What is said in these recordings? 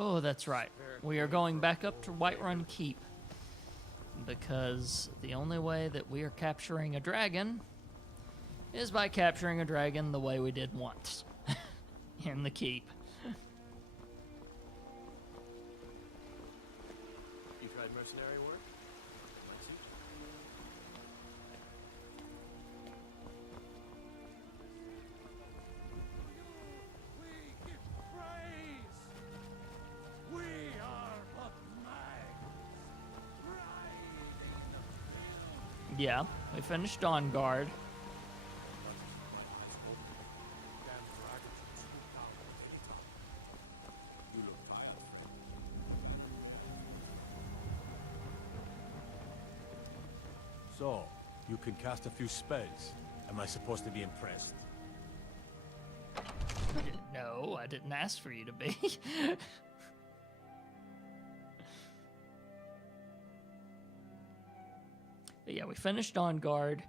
Oh, that's right. We are going back up to Whiterun Keep. Because the only way that we are capturing a dragon is by capturing a dragon the way we did once. In the keep. You tried mercenary work? Let's see. We give praise. We are but mags, riding the field. Yeah, we finished On Guard. Damn dragons will swoop down on any time. You look vile. So, you can cast a few spells. Am I supposed to be impressed? No, I didn't ask for you to be. But yeah, we finished On Guard,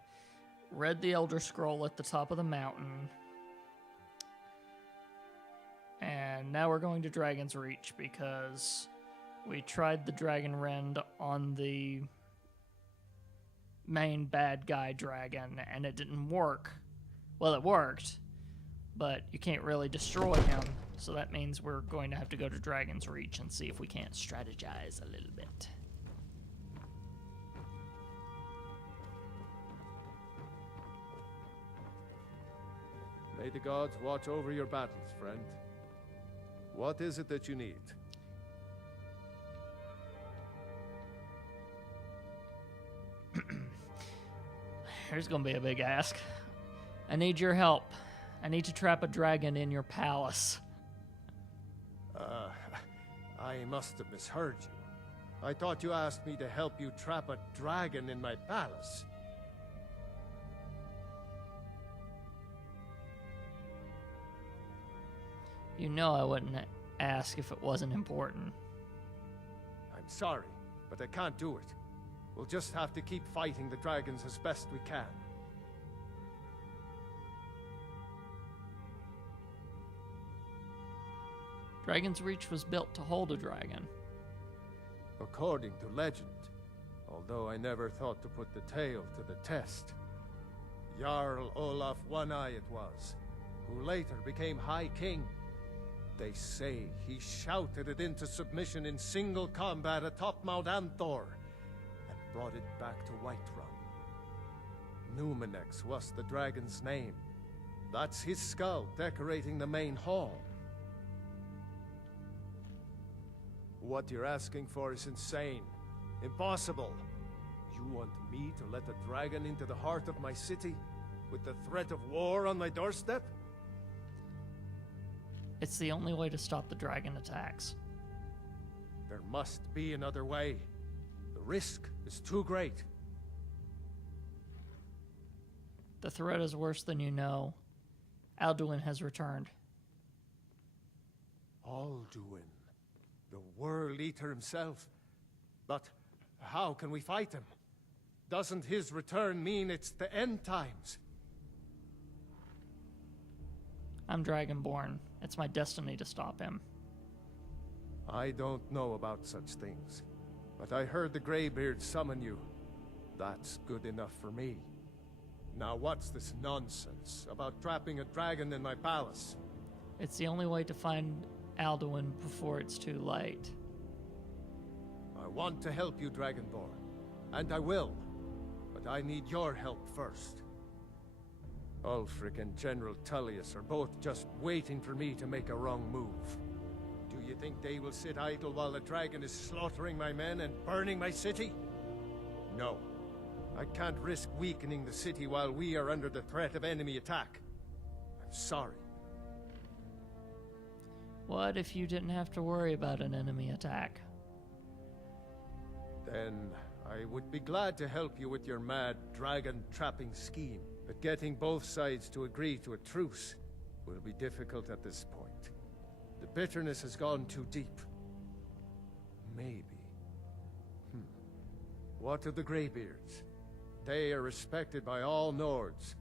read the Elder Scroll at the top of the mountain, and now we're going to Dragon's Reach because we tried the Dragon Rend on the main bad guy dragon and it didn't work. Well, it worked, but you can't really destroy him, so that means we're going to have to go to Dragon's Reach and see if we can't strategize a little bit. May the gods watch over your battles, friend. What is it that you need? Here's gonna be a big ask. I need your help. I need to trap a dragon in your palace. I must have misheard you. I thought you asked me to help you trap a dragon in my palace. You know I wouldn't ask if it wasn't important. I'm sorry, but I can't do it. We'll just have to keep fighting the dragons as best we can. Dragon's Reach was built to hold a dragon. According to legend, although I never thought to put the tale to the test. Jarl Olaf One-Eye it was, who later became High King. They say he shouted it into submission in single combat atop Mount Anthor, and brought it back to Whiterun. Numenex was the dragon's name. That's his skull decorating the main hall. What you're asking for is insane. Impossible. You want me to let a dragon into the heart of my city, with the threat of war on my doorstep? It's the only way to stop the dragon attacks. There must be another way. The risk is too great. The threat is worse than you know. Alduin has returned. Alduin, the World Eater himself. But how can we fight him? Doesn't his return mean it's the end times? I'm Dragonborn. It's my destiny to stop him. I don't know about such things, but I heard the Greybeard summon you. That's good enough for me. Now what's this nonsense about trapping a dragon in my palace? It's the only way to find Alduin before it's too late. I want to help you, Dragonborn, and I will, but I need your help first. Ulfric and General Tullius are both just waiting for me to make a wrong move. Do you think they will sit idle while the dragon is slaughtering my men and burning my city? No. I can't risk weakening the city while we are under the threat of enemy attack. I'm sorry. What if you didn't have to worry about an enemy attack? Then I would be glad to help you with your mad dragon trapping scheme. But getting both sides to agree to a truce will be difficult at this point. The bitterness has gone too deep. Maybe. What of the Greybeards? They are respected by all Nords.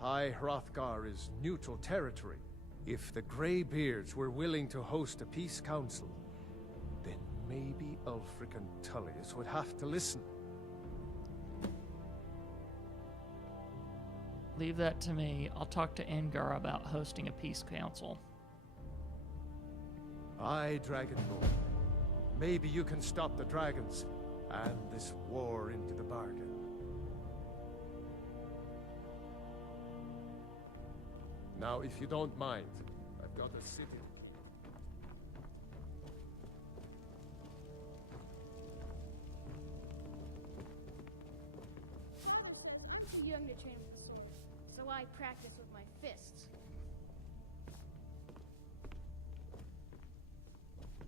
High Hrothgar is neutral territory. If the Greybeards were willing to host a peace council maybe Ulfric and Tullius would have to listen. Leave that to me. I'll talk to Angar about hosting a peace council. Aye, Dragonborn. Maybe you can stop the dragons, and this war into the bargain. Now, if you don't mind, I've got a city. Too young to train with the sword, so I practice with my fists.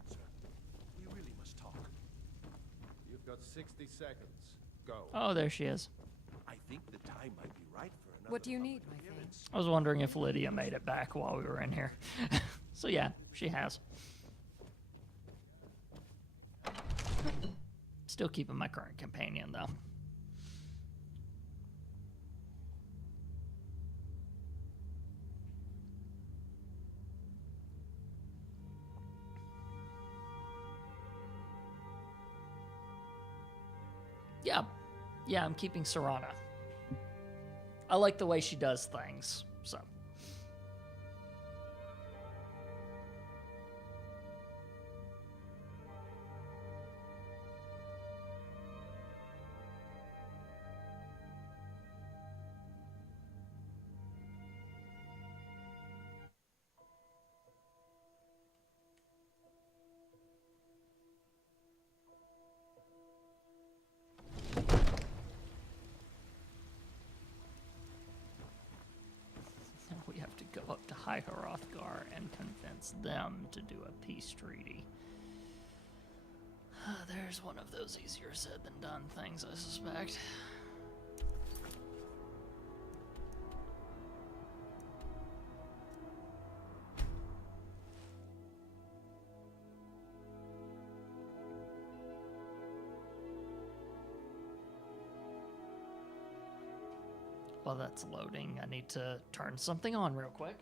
Sir, we really must talk. You've got 60 seconds. Go. Oh, there she is. I think the time might be right for another. What do you need, public my appearance. I was wondering if Lydia made it back while we were in here. So yeah, she has. Still keeping my current companion, though. Yeah, I'm keeping Serana. I like the way she does things, so. Now we have to go up to High Hrothgar and convince them to do a peace treaty. There's one of those easier said than done things, I suspect. While that's loading, I need to turn something on real quick.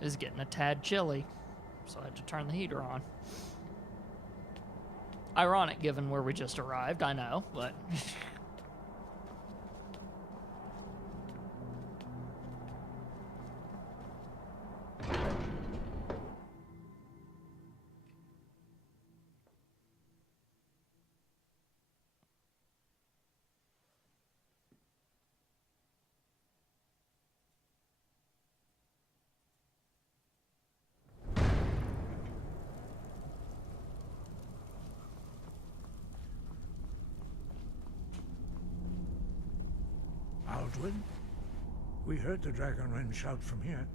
It is getting a tad chilly, so I had to turn the heater on. Ironic given where we just arrived, I know, but... Aldwin? We heard the Dragonren shout from here.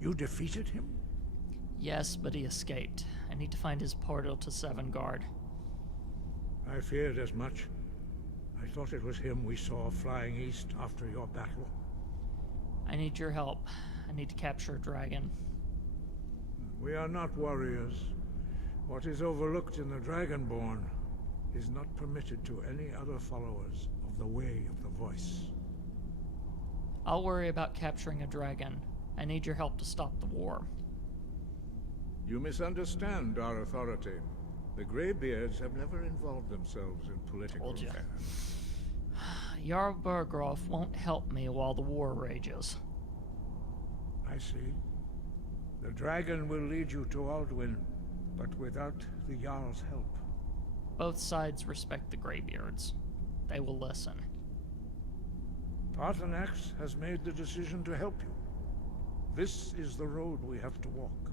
You defeated him? Yes, but he escaped. I need to find his portal to Sevengard. I feared as much. I thought it was him we saw flying east after your battle. I need your help. I need to capture a dragon. We are not warriors. What is overlooked in the Dragonborn is not permitted to any other followers of the Way of the Voice. I'll worry about capturing a dragon. I need your help to stop the war. You misunderstand our authority. The Greybeards have never involved themselves in political Told ya. affairs. Jarl Bergroff won't help me while the war rages. I see. The dragon will lead you to Aldwin, but without the Jarl's help. Both sides respect the Greybeards. They will listen. Paarthurnax has made the decision to help you. This is the road we have to walk.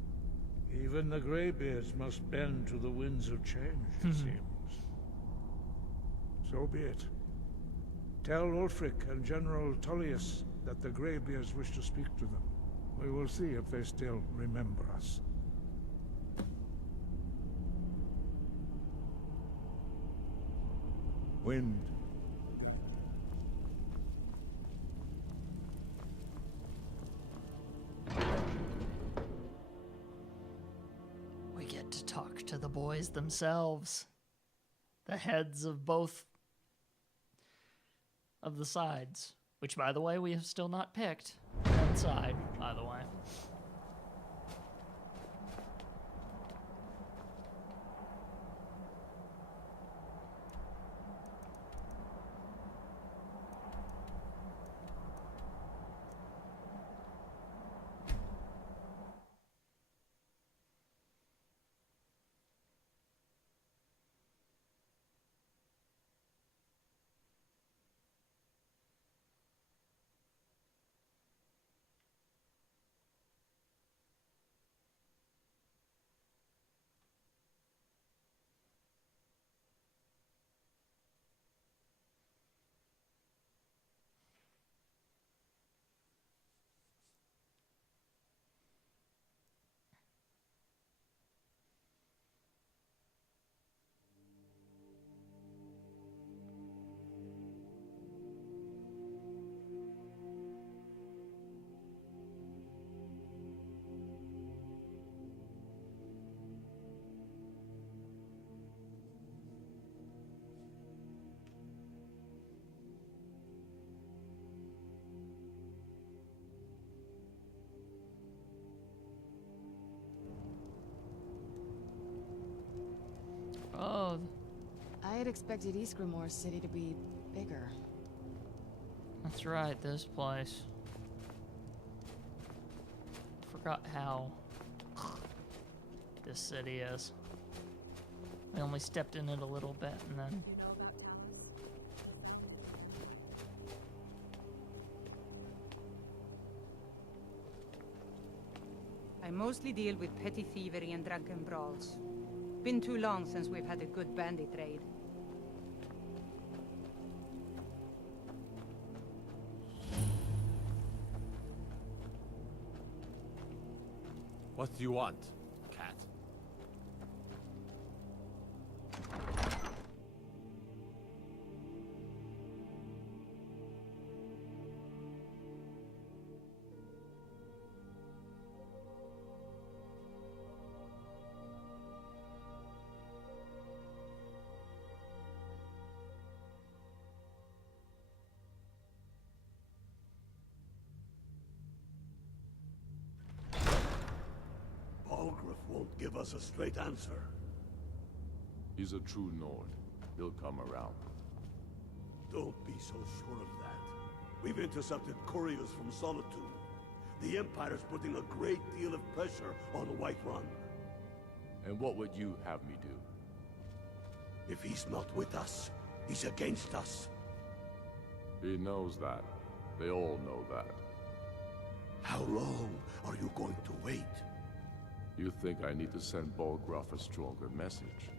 Even the Greybeards must bend to the winds of change, it seems. So be it. Tell Ulfric and General Tullius that the Greybeards wish to speak to them. We will see if they still remember us. Wind. We get to talk to the boys themselves. The heads of both of the sides. Which, by the way, we have still not picked. One side, by the way. Oh, I had expected Ysgrimmar City to be bigger. that's right, this place. Forgot how this city is. We only stepped in it a little bit and then... I mostly deal with petty thievery and drunken brawls. Been too long since we've had a good bandit raid. What do you want, cat? Balgruuf won't give us a straight answer. He's a true Nord. He'll come around. Don't be so sure of that. We've intercepted couriers from Solitude. The Empire's putting a great deal of pressure on Whiterun. And what would you have me do? If he's not with us, he's against us. He knows that. They all know that. How long are you going to wait? You think I need to send Balgruuf a stronger message?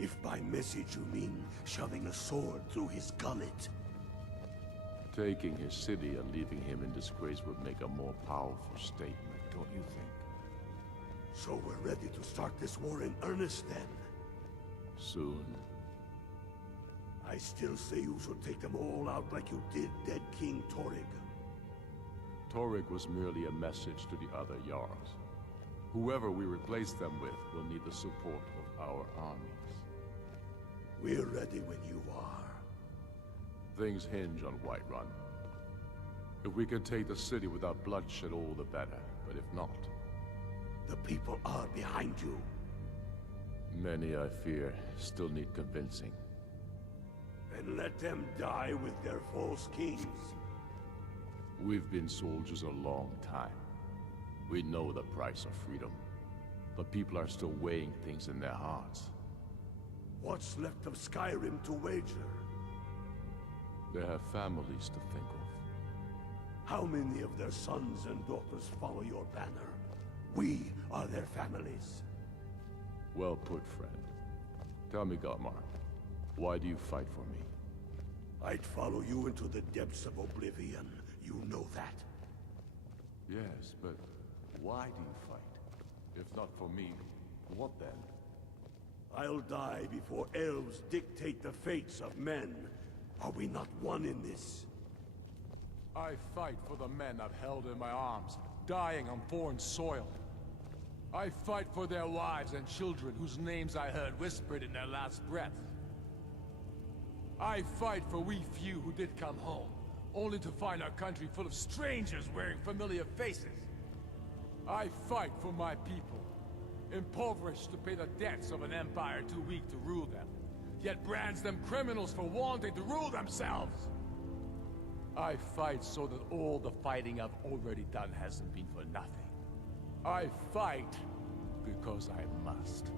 If by message you mean shoving a sword through his gullet. Taking his city and leaving him in disgrace would make a more powerful statement, don't you think? So we're ready to start this war in earnest then? Soon. I still say you should take them all out like you did dead King Torrig. Torrig was merely a message to the other Jarls. Whoever we replace them with will need the support of our armies. We're ready when you are. Things hinge on Whiterun. If we can take the city without bloodshed, all the better. But if not... The people are behind you. Many, I fear, still need convincing. Then let them die with their false kings. We've been soldiers a long time. We know the price of freedom. But people are still weighing things in their hearts. What's left of Skyrim to wager? They have families to think of. How many of their sons and daughters follow your banner? We are their families. Well put, friend. Tell me, Galmar, why do you fight for me? I'd follow you into the depths of oblivion. You know that. Yes, but why do you fight? If not for me, what then? I'll die before elves dictate the fates of men. Are we not one in this? I fight for the men I've held in my arms, dying on foreign soil. I fight for their wives and children whose names I heard whispered in their last breath. I fight for we few who did come home, only to find our country full of strangers wearing familiar faces. I fight for my people, impoverished to pay the debts of an empire too weak to rule them, yet brands them criminals for wanting to rule themselves. I fight so that all the fighting I've already done hasn't been for nothing. I fight because I must.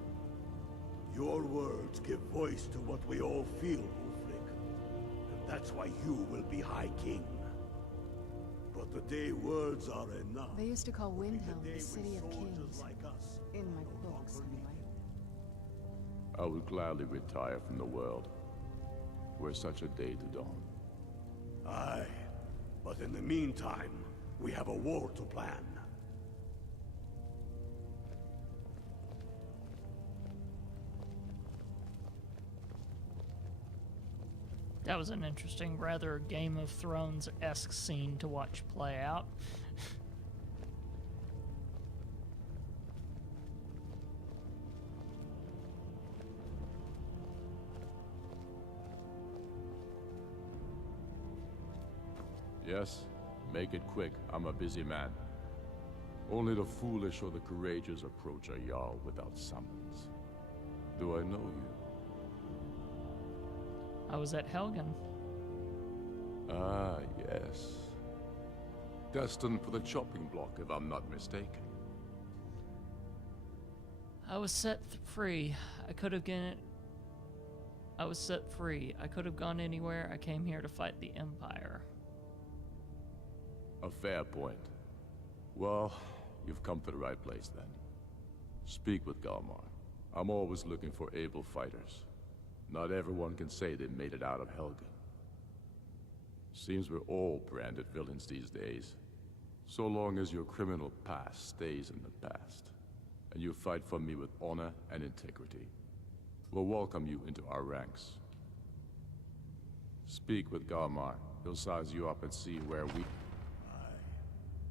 Your words give voice to what we all feel, Ulfric. And that's why you will be High King. But the day words are enough. They used to call will be Windhelm day the City when of soldiers Kings. like us In my no books, longer need anyway. I would gladly retire from the world, were such a day to dawn. Aye, but in the meantime, we have a war to plan. That was an interesting, rather Game of Thrones-esque scene to watch play out. Yes, make it quick. I'm a busy man. Only the foolish or the courageous approach a Jarl without summons. Do I know you? I was at Helgen. Ah, yes. Destined for the chopping block, if I'm not mistaken. I was set free. I could have gone. I was set free. I could have gone anywhere. I came here to fight the Empire. A fair point. Well, you've come to the right place then. Speak with Galmar. I'm always looking for able fighters. Not everyone can say they made it out of Helgen. Seems we're all branded villains these days. So long as your criminal past stays in the past, and you fight for me with honor and integrity, we'll welcome you into our ranks. Speak with Galmar. He'll size you up and see where we... Aye,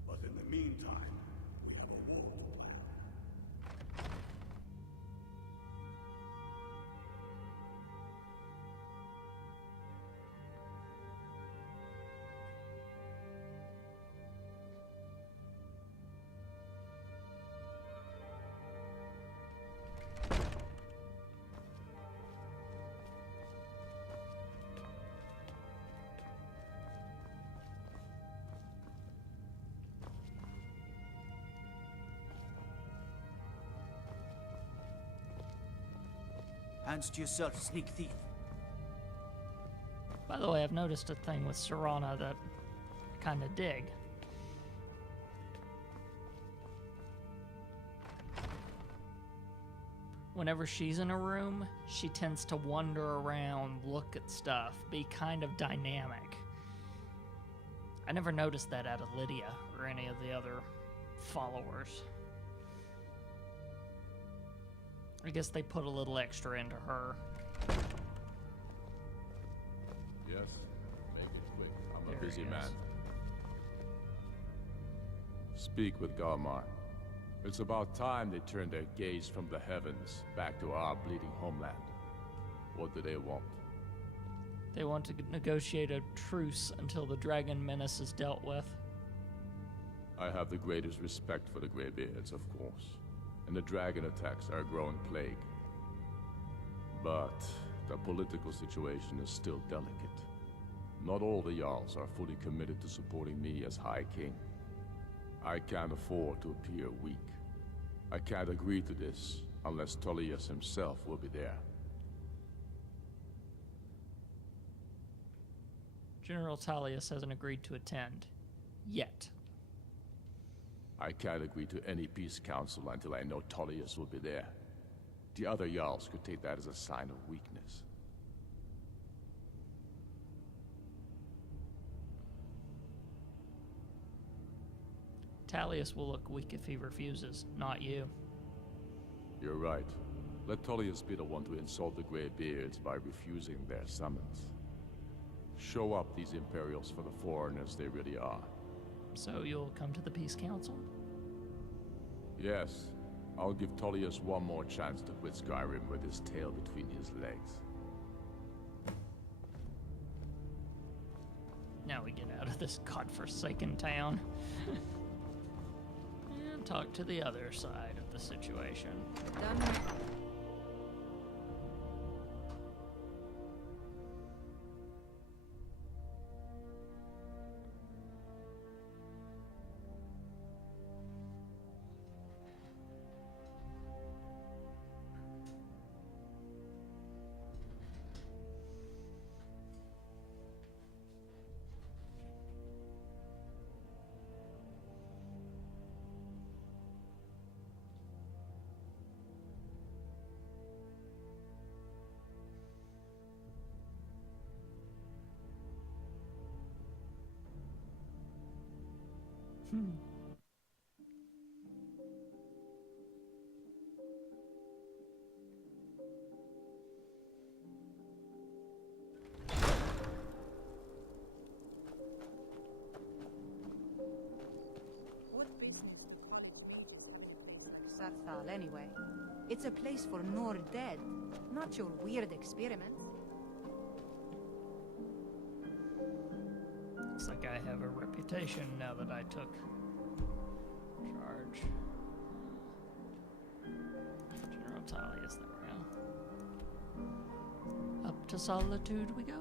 but in the meantime, we have a war to plan. Hands to yourself, sneak thief. By the way, I've noticed a thing with Serana that I kind of dig. Whenever she's in a room, she tends to wander around, look at stuff, be kind of dynamic. I never noticed that out of Lydia or any of the other followers. I guess they put a little extra into her. Yes? Make it quick. I'm There a busy he is. man. Speak with Galmar. It's about time they turned their gaze from the heavens back to our bleeding homeland. What do they want? They want to negotiate a truce until the dragon menace is dealt with. I have the greatest respect for the Greybeards, of course. And the dragon attacks are a growing plague. But the political situation is still delicate. Not all the Jarls are fully committed to supporting me as High King. I can't afford to appear weak. I can't agree to this unless Tullius himself will be there. General Tullius hasn't agreed to attend. Yet. I can't agree to any peace council until I know Tullius will be there. The other Jarls could take that as a sign of weakness. Tullius will look weak if he refuses, not you. You're right. Let Tullius be the one to insult the Greybeards by refusing their summons. Show up these Imperials for the foreigners they really are. So you'll come to the Peace Council? Yes, I'll give Tullius one more chance to quit Skyrim with his tail between his legs. Now we get out of this godforsaken town. And talk to the other side of the situation. Done. What business? Like Sathal, anyway. It's a place for Nord dead, not your weird experiments. Looks like I have a reputation now that I took charge. General Tullius, there we go. Up to Solitude we go.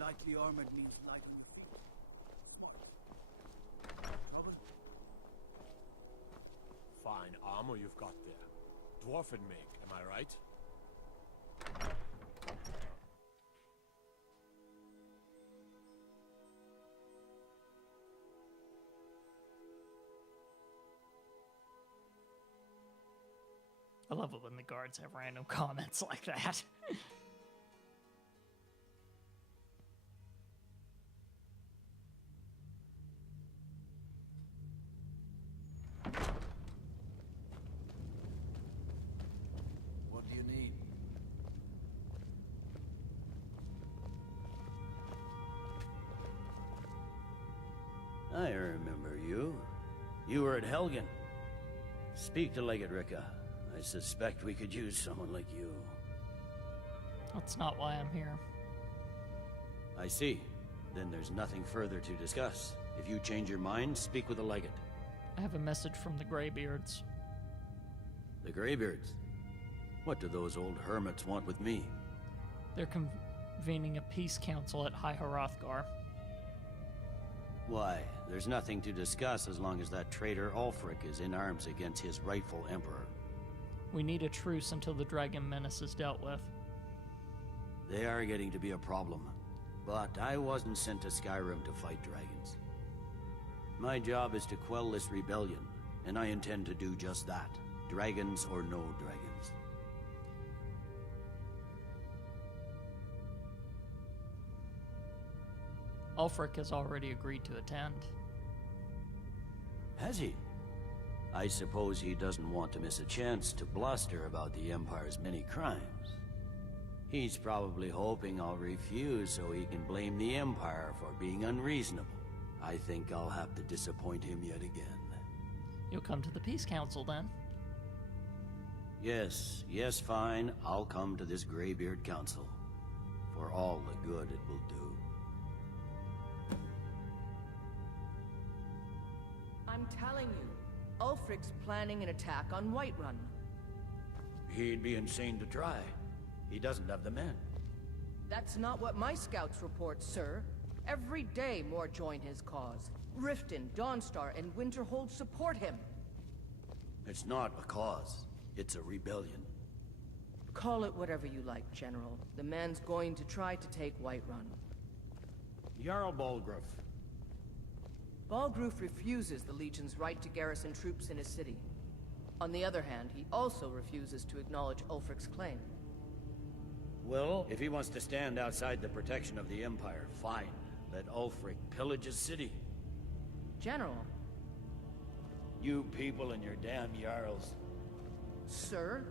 Lightly armored means light on your feet. Smart. Trouble? Fine armor you've got there. Dwarfen make, am I right? I love it when the guards have random comments like that. What do you need? I remember you. You were at Helgen. Speak to Legate Ricka. I suspect we could use someone like you. That's not why I'm here. I see. Then there's nothing further to discuss. If you change your mind, speak with the Legate. I have a message from the Greybeards. The Greybeards? What do those old hermits want with me? They're convening a peace council at High Hrothgar. Why, there's nothing to discuss as long as that traitor Ulfric is in arms against his rightful emperor. We need a truce until the dragon menace is dealt with. They are getting to be a problem. But I wasn't sent to Skyrim to fight dragons. My job is to quell this rebellion, and I intend to do just that. Dragons or no dragons. Ulfric has already agreed to attend. Has he? I suppose he doesn't want to miss a chance to bluster about the Empire's many crimes. He's probably hoping I'll refuse so he can blame the Empire for being unreasonable. I think I'll have to disappoint him yet again. You'll come to the Peace Council then. Yes, fine. I'll come to this Greybeard Council. For all the good it will do. I'm telling you, Ulfric's planning an attack on Whiterun. He'd be insane to try. He doesn't have the men. That's not what my scouts report, sir. Every day more join his cause. Riften, Dawnstar, and Winterhold support him. It's not a cause. It's a rebellion. Call it whatever you like, General. The man's going to try to take Whiterun. Jarl Balgruuf. Balgruuf refuses the Legion's right to garrison troops in his city. On the other hand, he also refuses to acknowledge Ulfric's claim. Well, if he wants to stand outside the protection of the Empire, fine. Let Ulfric pillage his city. General. You people and your damn Jarls. Sir?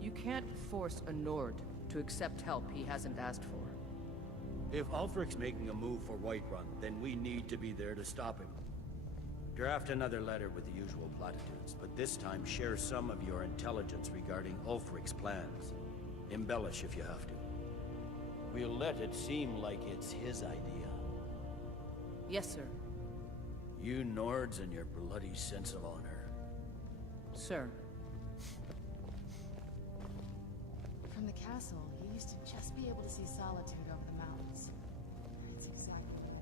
You can't force a Nord to accept help he hasn't asked for. If Ulfric's making a move for Whiterun, then we need to be there to stop him. Draft another letter with the usual platitudes, but this time share some of your intelligence regarding Ulfric's plans. Embellish if you have to. We'll let it seem like it's his idea. Yes, sir. You Nords and your bloody sense of honor. Sir. From the castle, he used to just be able to see Solitude over the mountains. It's exactly what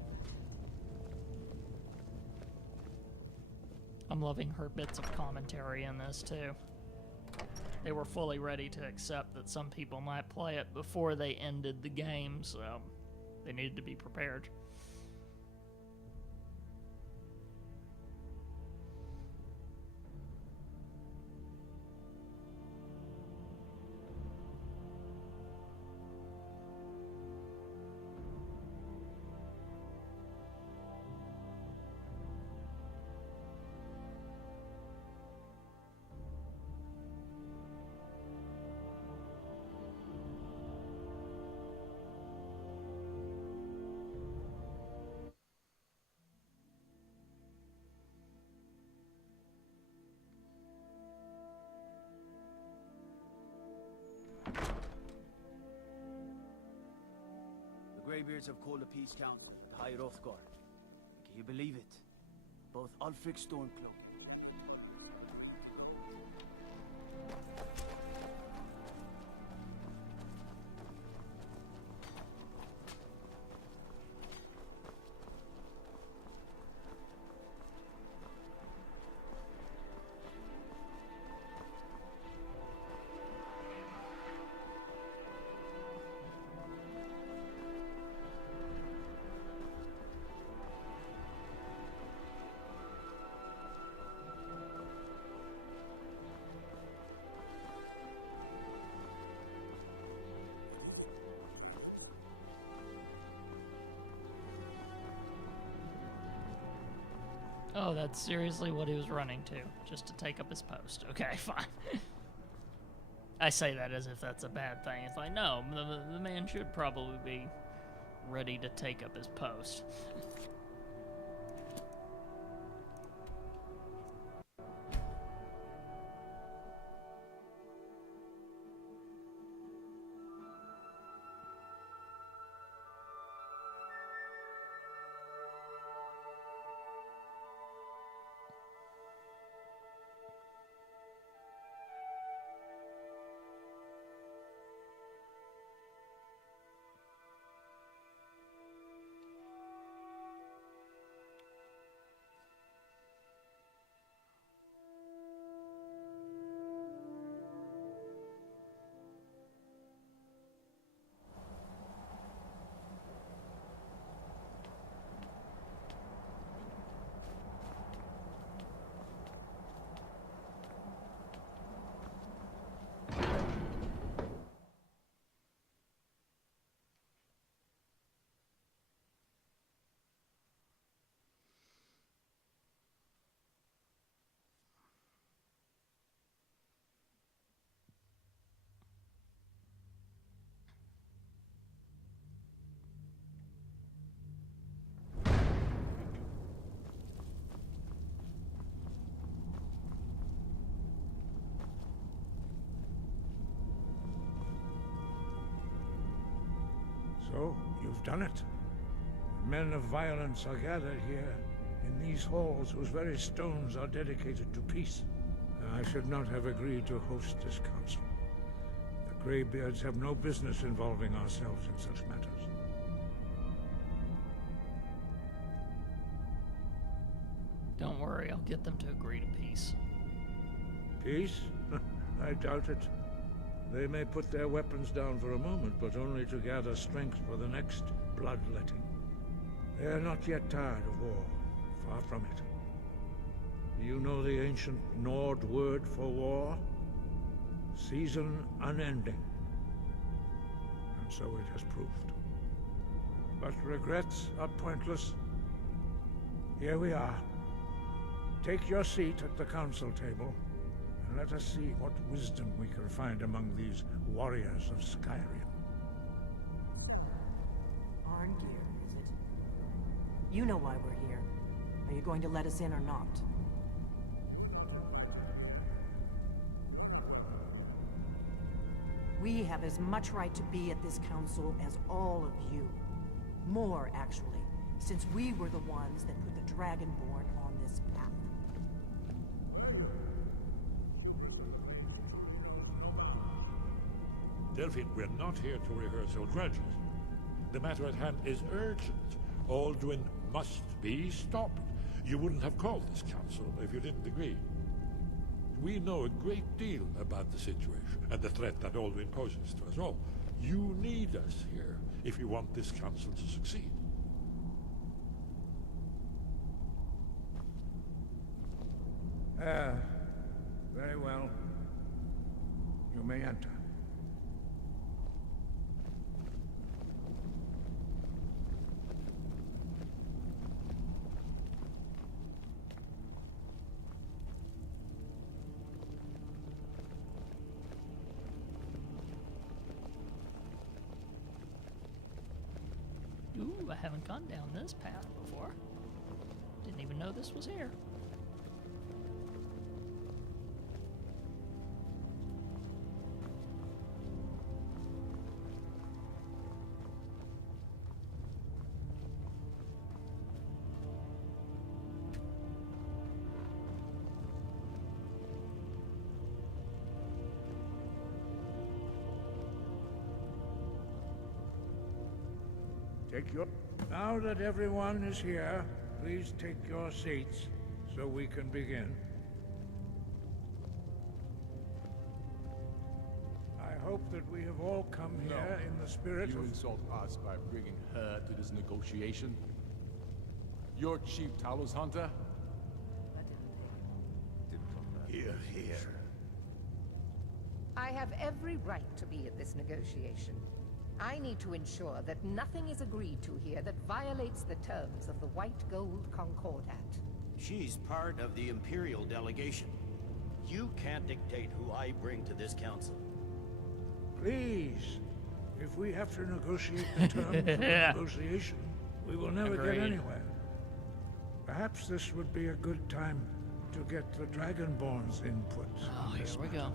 I'm loving her bits of commentary in this, too. They were fully ready to accept that some people might play it before they ended the game, so they needed to be prepared. The Greybeards have called a peace council at High Hrothgar. Can you believe it? Both Ulfric Stormcloak. Oh, that's seriously what he was running to, just to take up his post. Okay, fine. I say that as if that's a bad thing. It's like, no, the man should probably be ready to take up his post. So, you've done it. Men of violence are gathered here, in these halls whose very stones are dedicated to peace. I should not have agreed to host this council. The Greybeards have no business involving ourselves in such matters. Don't worry, I'll get them to agree to peace. Peace? I doubt it. They may put their weapons down for a moment, but only to gather strength for the next bloodletting. They are not yet tired of war. Far from it. You know the ancient Nord word for war? Season unending. And so it has proved. But regrets are pointless. Here we are. Take your seat at the council table, and let us see what wisdom we can find among these warriors of Skyrim. Arngeir, is it? You know why we're here. Are you going to let us in or not? We have as much right to be at this council as all of you. More, actually, since we were the ones that put the Dragonborn on this path. Delphine, we're not here to rehearse old grudges. The matter at hand is urgent. Alduin must be stopped. You wouldn't have called this council if you didn't agree. We know a great deal about the situation and the threat that Alduin poses to us all. You need us here if you want this council to succeed. Very well. You may enter. Ooh, I haven't gone down this path before. Didn't even know this was here. Now that everyone is here, please take your seats so we can begin. I hope that we have all come here in the spirit You of... insult us by bringing her to this negotiation? You're Chief Talos Hunter? Here, here. I have every right to be at this negotiation. I need to ensure that nothing is agreed to here that violates the terms of the White Gold Concordat. She's part of the Imperial delegation. You can't dictate who I bring to this council. Please, if we have to negotiate the terms of the negotiation, we will never Agreed. get anywhere. Perhaps this would be a good time to get the Dragonborn's input. Oh, here we go.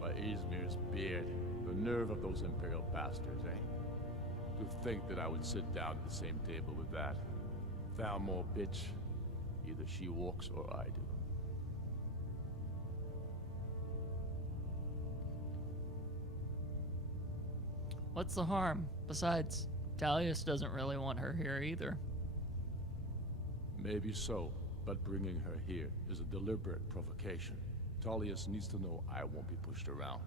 By Izmir's beard. The nerve of those Imperial bastards, eh? To think that I would sit down at the same table with that. Thalmor bitch. Either she walks or I do. What's the harm? Besides, Talius doesn't really want her here either. Maybe so, but bringing her here is a deliberate provocation. Tullius needs to know I won't be pushed around.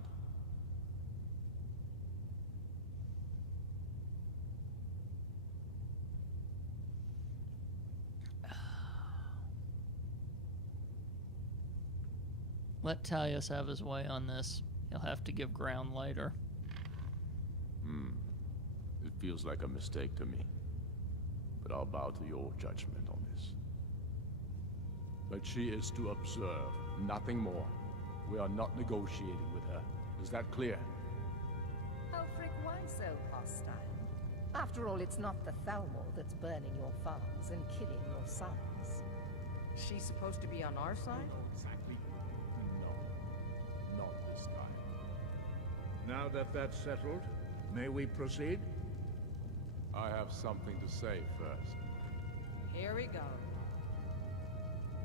Let Talius have his way on this. He'll have to give ground later. It feels like a mistake to me. But I'll bow to your judgment on this. But she is to observe, nothing more. We are not negotiating with her. Is that clear? Ulfric, why so hostile? After all, it's not the Thalmor that's burning your farms and killing your sons. She's supposed to be on our side? Exactly. No. Not this time. Now that that's settled, may we proceed? I have something to say first. Here we go.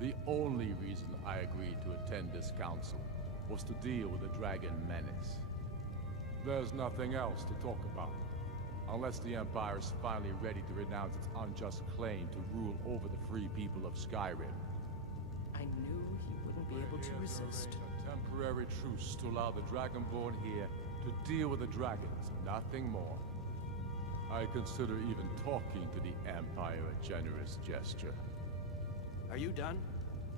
The only reason I agreed to attend this council was to deal with the dragon menace. There's nothing else to talk about, unless the Empire is finally ready to renounce its unjust claim to rule over the free people of Skyrim. I knew he wouldn't be able to resist. A temporary truce to allow the Dragonborn here to deal with the dragons, nothing more. I consider even talking to the Empire a generous gesture. Are you done?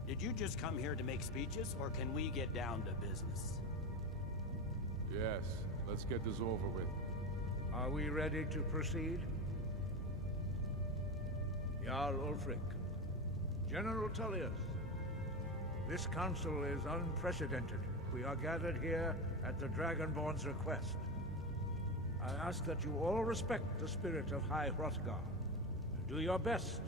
Did you just come here to make speeches, or can we get down to business? Yes, let's get this over with. Are we ready to proceed? Jarl Ulfric, General Tullius, this council is unprecedented. We are gathered here at the Dragonborn's request. I ask that you all respect the spirit of High Hrothgar, and do your best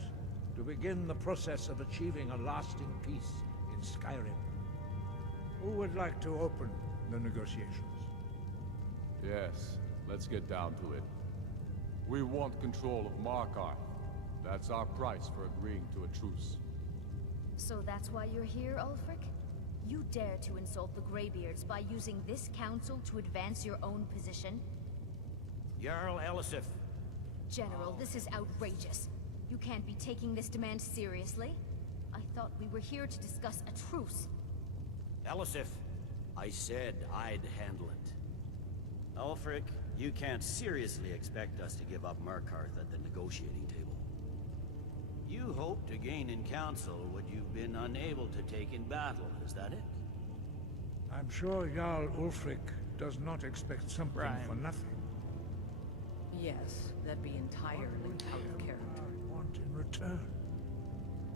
to begin the process of achieving a lasting peace in Skyrim. Who would like to open the negotiations? Yes, let's get down to it. We want control of Markarth. That's our price for agreeing to a truce. So that's why you're here, Ulfric? You dare to insult the Greybeards by using this council to advance your own position? Jarl Elisif. General, this is outrageous. You can't be taking this demand seriously. I thought we were here to discuss a truce. Elisif, I said I'd handle it. Ulfric, you can't seriously expect us to give up Markarth at the negotiating table. You hoped to gain in council what you've been unable to take in battle, is that it? I'm sure Jarl Ulfric does not expect something for nothing. Yes, that'd be entirely out of character. I want in return.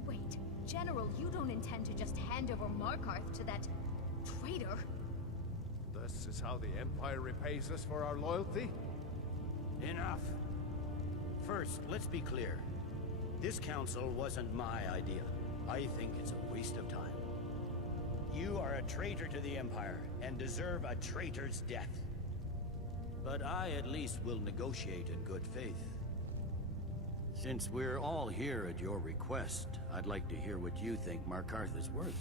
Wait, General, you don't intend to just hand over Markarth to that traitor? This is how the Empire repays us for our loyalty? Enough. First, let's be clear. This council wasn't my idea. I think it's a waste of time. You are a traitor to the Empire, and deserve a traitor's death. But I at least will negotiate in good faith. Since we're all here at your request, I'd like to hear what you think Markarth is worth.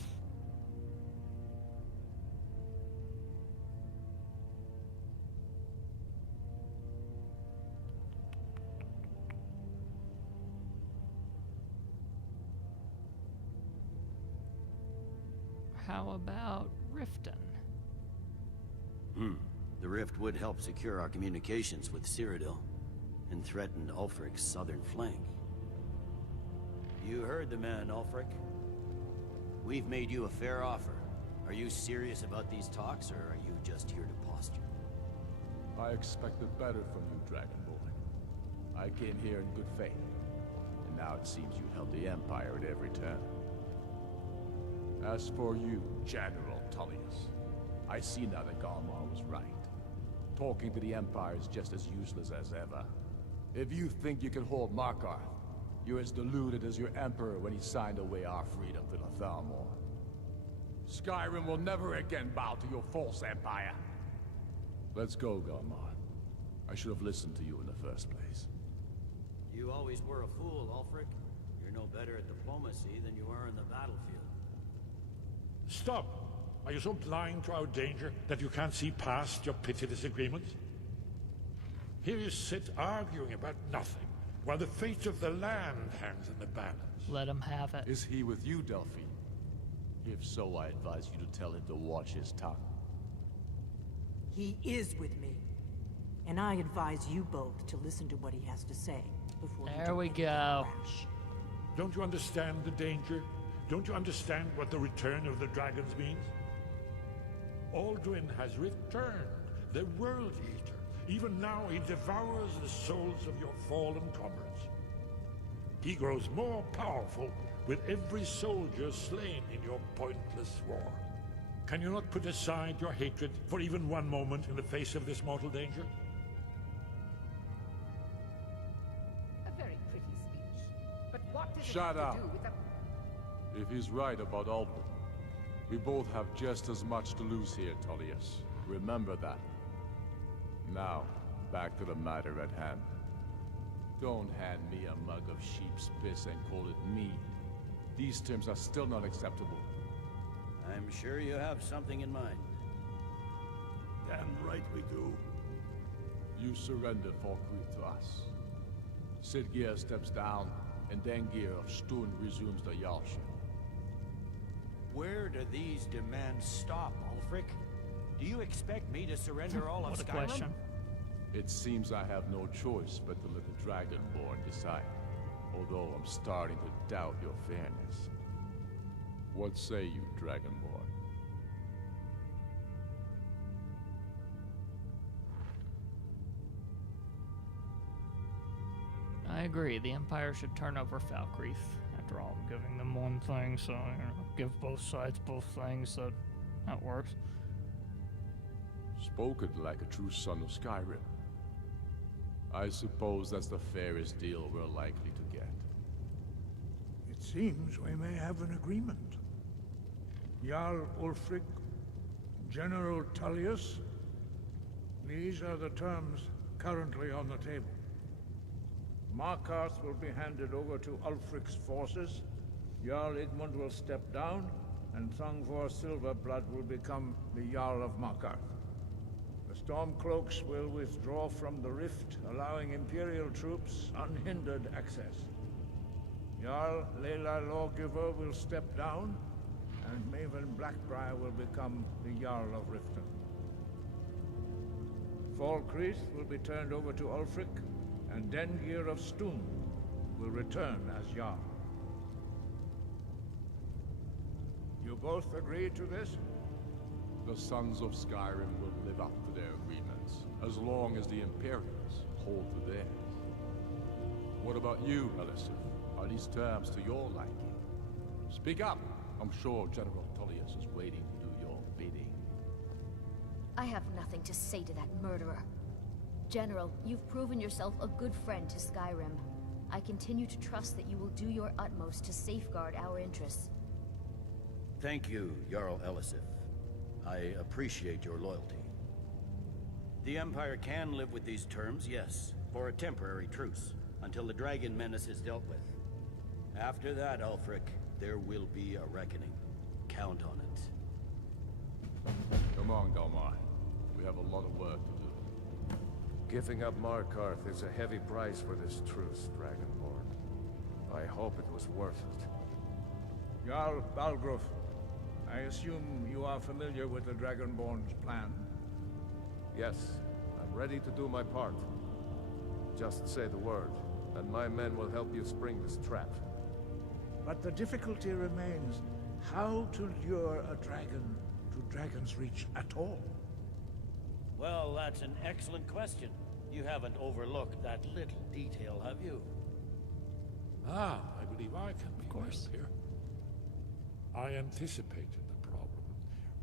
How about Riften? The rift would help secure our communications with Cyrodiil, and threaten Ulfric's southern flank. You heard the man, Ulfric. We've made you a fair offer. Are you serious about these talks, or are you just here to posture? I expected better from you, Dragonborn. I came here in good faith, and now it seems you help the Empire at every turn. As for you, General Tullius, I see now that Galmar was right. Talking to the Empire is just as useless as ever. If you think you can hold Markarth, you're as deluded as your Emperor when he signed away our freedom to the Thalmor. Skyrim will never again bow to your false empire. Let's go, Galmar. I should have listened to you in the first place. You always were a fool, Ulfric. You're no better at diplomacy than you are in the battlefield. Stop! Are you so blind to our danger that you can't see past your pitiless agreements? Here you sit arguing about nothing, while the fate of the land hangs in the balance. Let him have it. Is he with you, Delphine? If so, I advise you to tell him to watch his tongue. He is with me. And I advise you both to listen to what he has to say before you There do we anything go. rash. Don't you understand the danger? Don't you understand what the return of the dragons means? Alduin has returned, the World Eater. Even now he devours the souls of your fallen comrades. He grows more powerful with every soldier slain in your pointless war. Can you not put aside your hatred for even one moment in the face of this mortal danger? A very pretty speech. But what does Shut it have up. to do with the... If he's right about Alduin, we both have just as much to lose here, Tullius. Remember that. Now, back to the matter at hand. Don't hand me a mug of sheep's piss and call it mead. These terms are still not acceptable. I'm sure you have something in mind. Damn right we do. You surrender Falkreath to us. Sidgeir steps down, and Dengir of Stund resumes the Jarlship. Where do these demands stop, Ulfric? Do you expect me to surrender all of What a Skyrim? question. It seems I have no choice but to let the Dragonborn decide. Although I'm starting to doubt your fairness. What say you, Dragonborn? I agree. The Empire should turn over Falkreath. After all, I'm giving them one thing, so give both sides both things. So that works. Spoken like a true son of Skyrim. I suppose that's the fairest deal we're likely to get. It seems we may have an agreement. Jarl Ulfric, General Tullius. These are the terms currently on the table. Markarth will be handed over to Ulfric's forces. Jarl Igmund will step down, and Thungvor Silverblood will become the Jarl of Markarth. The Stormcloaks will withdraw from the rift, allowing Imperial troops unhindered access. Jarl Layla Lawgiver will step down, and Maven Blackbriar will become the Jarl of Riften. Falkreath will be turned over to Ulfric, and Dengir of Stund will return as Jarl. You both agree to this? The Sons of Skyrim will live up to their agreements, as long as the Imperials hold to theirs. What about you, Elisif? Are these terms to your liking? Speak up! I'm sure General Tullius is waiting to do your bidding. I have nothing to say to that murderer. General, you've proven yourself a good friend to Skyrim. I continue to trust that you will do your utmost to safeguard our interests. Thank you, Jarl Elisif. I appreciate your loyalty. The Empire can live with these terms, yes, for a temporary truce, until the dragon menace is dealt with. After that, Ulfric, there will be a reckoning. Count on it. Come on, Galmar. We have a lot of work to do. Giving up Markarth is a heavy price for this truce, Dragonborn. I hope it was worth it. Jarl Balgruuf, I assume you are familiar with the Dragonborn's plan. Yes, I'm ready to do my part. Just say the word, and my men will help you spring this trap. But the difficulty remains how to lure a dragon to Dragon's Reach at all. Well, that's an excellent question. You haven't overlooked that little detail, have you? Ah, I believe I can be of course here. I anticipated the problem.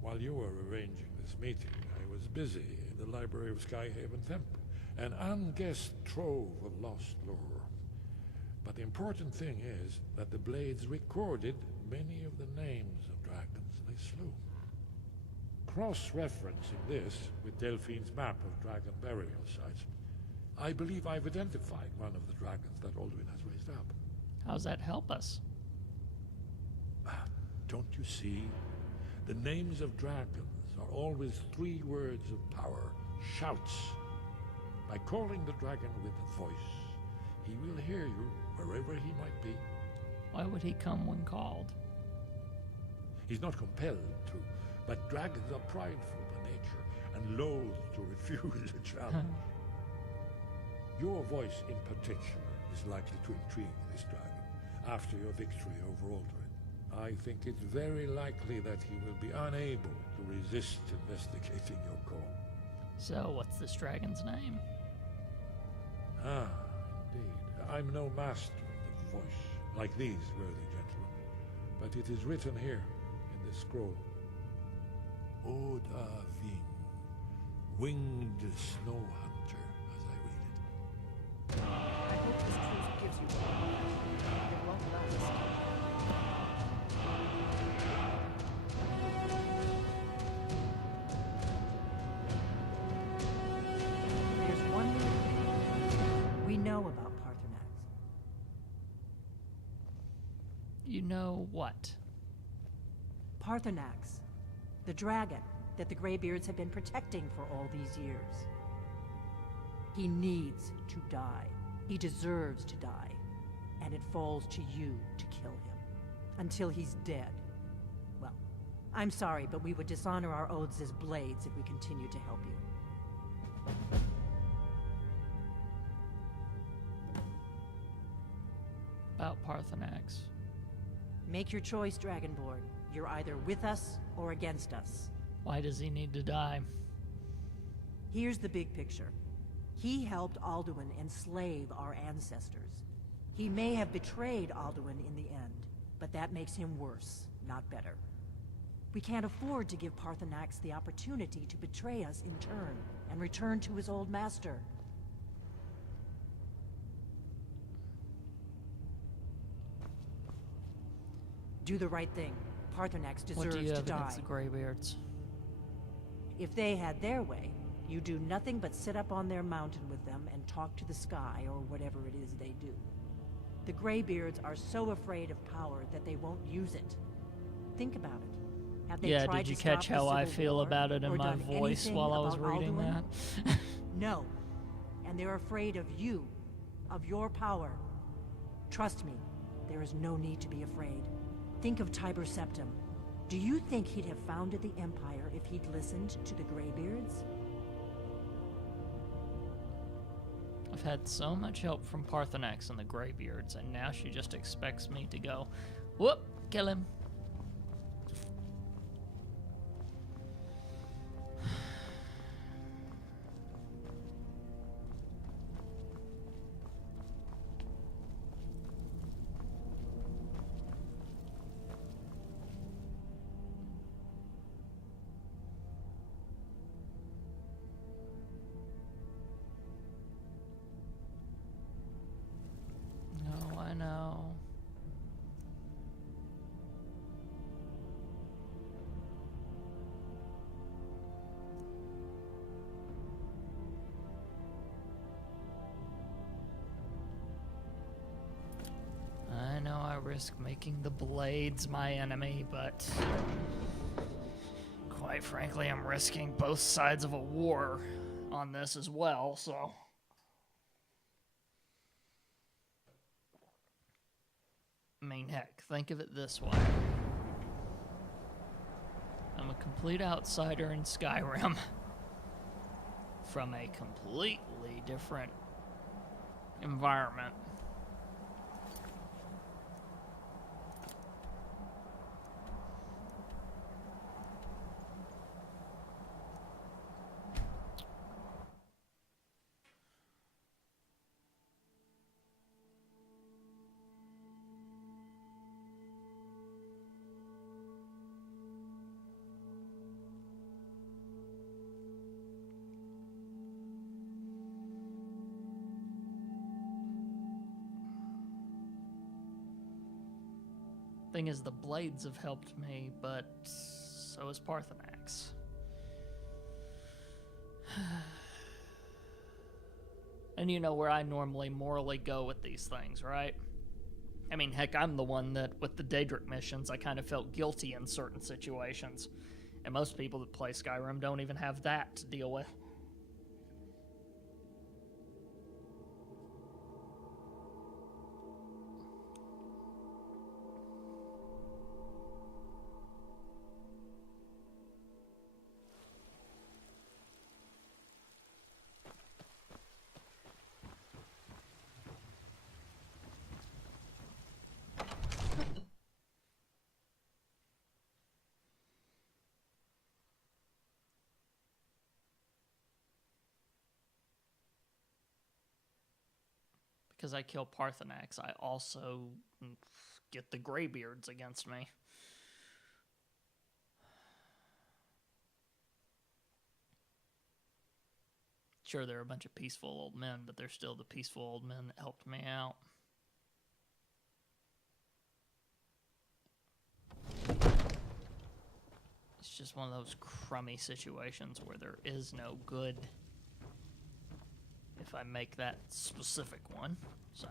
While you were arranging this meeting, I was busy in the library of Skyhaven Temple, an unguessed trove of lost lore. But the important thing is that the Blades recorded many of the names of dragons they slew. Cross-referencing this with Delphine's map of dragon burial sites, I believe I've identified one of the dragons that Alduin has raised up. How's that help us? Don't you see? The names of dragons are always 3 words of power, shouts. By calling the dragon with a voice, he will hear you wherever he might be. Why would he come when called? He's not compelled to, but dragons are prideful by nature and loath to refuse a challenge. Your voice in particular is likely to intrigue this dragon after your victory over Alduin. I think it's very likely that he will be unable to resist investigating your call. So, what's this dragon's name? Ah, indeed. I'm no master of the voice, like these worthy gentlemen, but it is written here in this scroll. Oda Ving, winged snow hunter, as I read it. I hope this truce gives you one. It won't last. There's one more thing. We know about Parthenon. You know what? Parthenax, the dragon that the Greybeards have been protecting for all these years. He needs to die. He deserves to die. And it falls to you to kill him. Until he's dead. Well, I'm sorry, but we would dishonor our oaths as blades if we continue to help you. About Parthenax. Make your choice, Dragonborn. You're either with us or against us. Why does he need to die? Here's the big picture. He helped Alduin enslave our ancestors. He may have betrayed Alduin in the end, but that makes him worse, not better. We can't afford to give Parthenax the opportunity to betray us in turn and return to his old master. Do the right thing. Parthenax deserves What do you to have die. against the Greybeards? If they had their way, you do nothing but sit up on their mountain with them and talk to the sky or whatever it is they do. The Greybeards are so afraid of power that they won't use it. Think about it. Have they Yeah, tried did you to catch stop the how I Civil feel War about it in or my done voice anything while I was about reading Alduin? that? No. And they're afraid of you, of your power. Trust me, there is no need to be afraid. Think of Tiber Septim. Do you think he'd have founded the Empire if he'd listened to the Greybeards? I've had so much help from Parthenax and the Greybeards, and now she just expects me to go, whoop, kill him. No, I know. I know I risk making the blades my enemy, but quite frankly, I'm risking both sides of a war on this as well, so. I mean, heck, think of it this way. I'm a complete outsider in Skyrim from a completely different environment. Thing is, the blades have helped me, but so has Parthenax. And you know where I normally morally go with these things, right? I mean, heck, I'm the one that, with the Daedric missions, I kind of felt guilty in certain situations. And most people that play Skyrim don't even have that to deal with. Because I kill Parthenax, I also get the Greybeards against me. Sure, they're a bunch of peaceful old men, but they're still the peaceful old men that helped me out. It's just one of those crummy situations where there is no good if I make that specific one, so.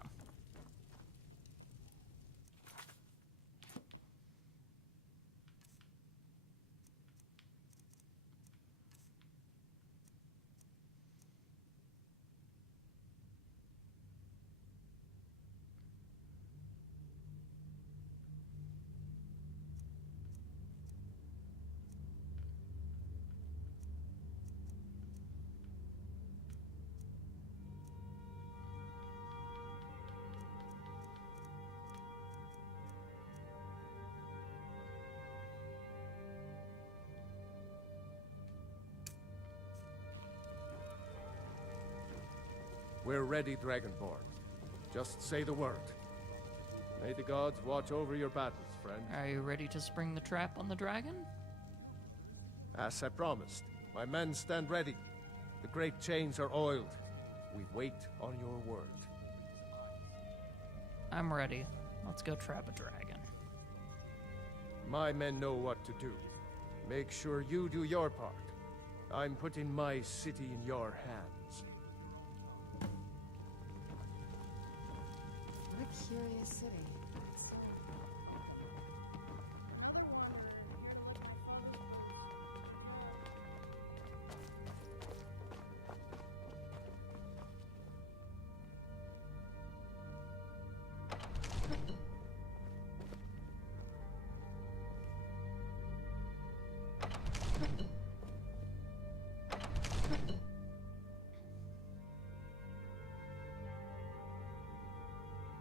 We're ready, Dragonborn. Just say the word. May the gods watch over your battles, friend. Are you ready to spring the trap on the dragon? As I promised, my men stand ready. The great chains are oiled. We wait on your word. I'm ready. Let's go trap a dragon. My men know what to do. Make sure you do your part. I'm putting my city in your hands. What a curious city.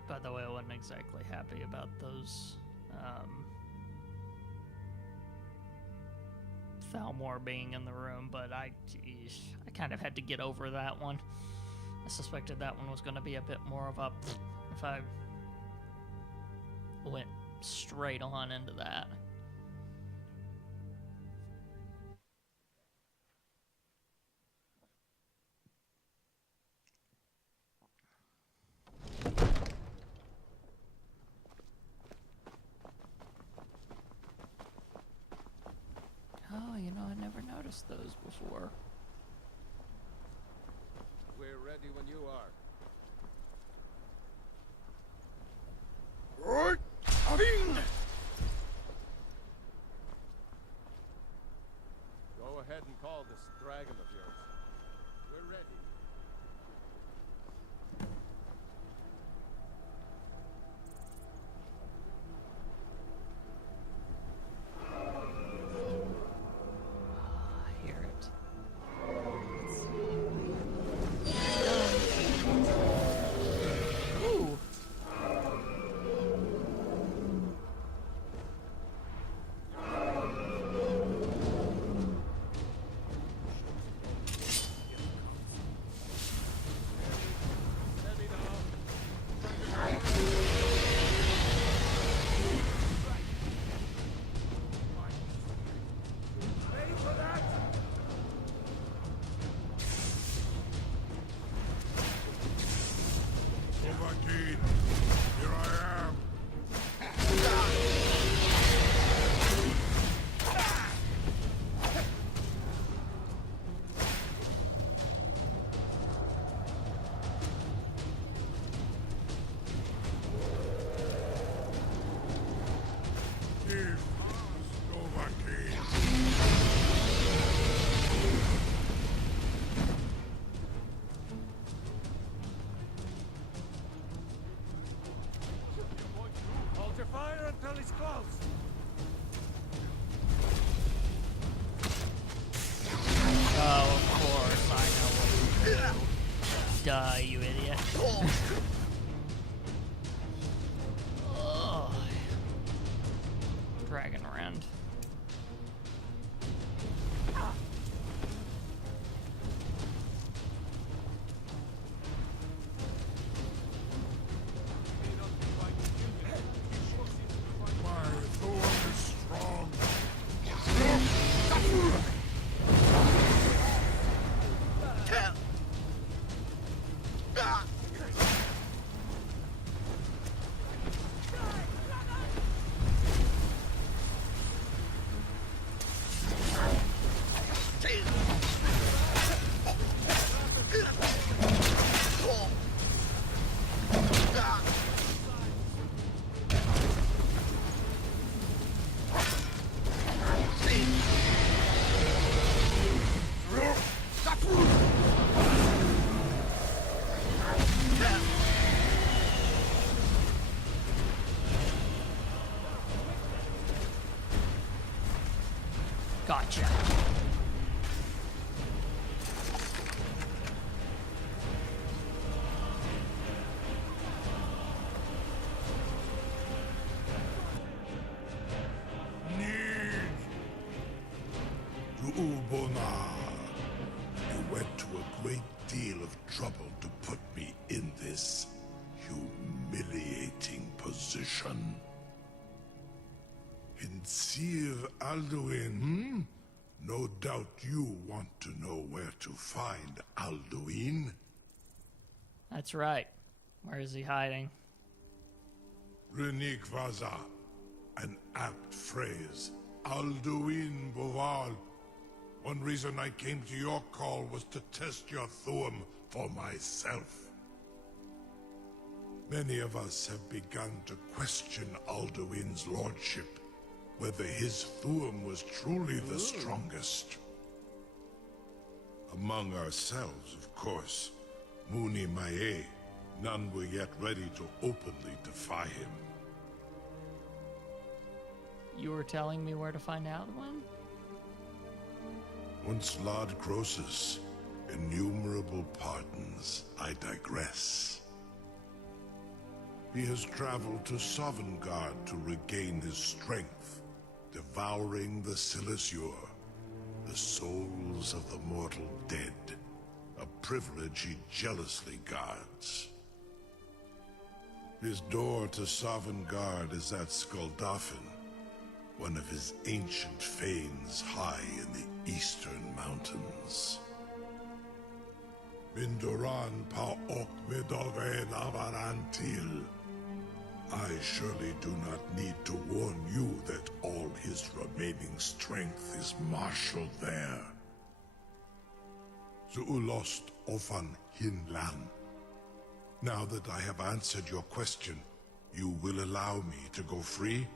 By the way, I wasn't exactly happy about those Thalmor being in the room, but I kind of had to get over that one. I suspected that one was going to be a bit more of a if I went straight on into that. Oh, you know, I never noticed those before. We're ready when you are. Go ahead and call this dragon of yours. We're ready. I hear it. Ooh. Overkeen, here I am. Give us Overkeen. Hold your fire until he's close. Oh, of course, I know what you do. Duh, you idiot. Ugh. Dragon Rend. My thorn is strong. Gotcha. To Ulbonar. You went to a great deal of trouble to put me in Sir Alduin, hmm? No doubt you want to know where to find Alduin. That's right. Where is he hiding? Renik Vaza, an apt phrase. Alduin Boval. One reason I came to your call was to test your Thuum for myself. Many of us have begun to question Alduin's lordship, whether his Thuum was truly the strongest. Among ourselves, of course, Muni Mae, none were yet ready to openly defy him. You were telling me where to find Alduin? Once Lord Croesus, innumerable pardons, I digress. He has traveled to Sovngarde to regain his strength, devouring the Silesur, the souls of the mortal dead, a privilege he jealously guards. His door to Sovngarde is at Skuldafn, one of his ancient fanes high in the eastern mountains. Mindoran pa ok midove lavarantil. I surely do not need to warn you that all his remaining strength is marshaled there. Zuulost ofan hinlan. Now that I have answered your question, you will allow me to go free?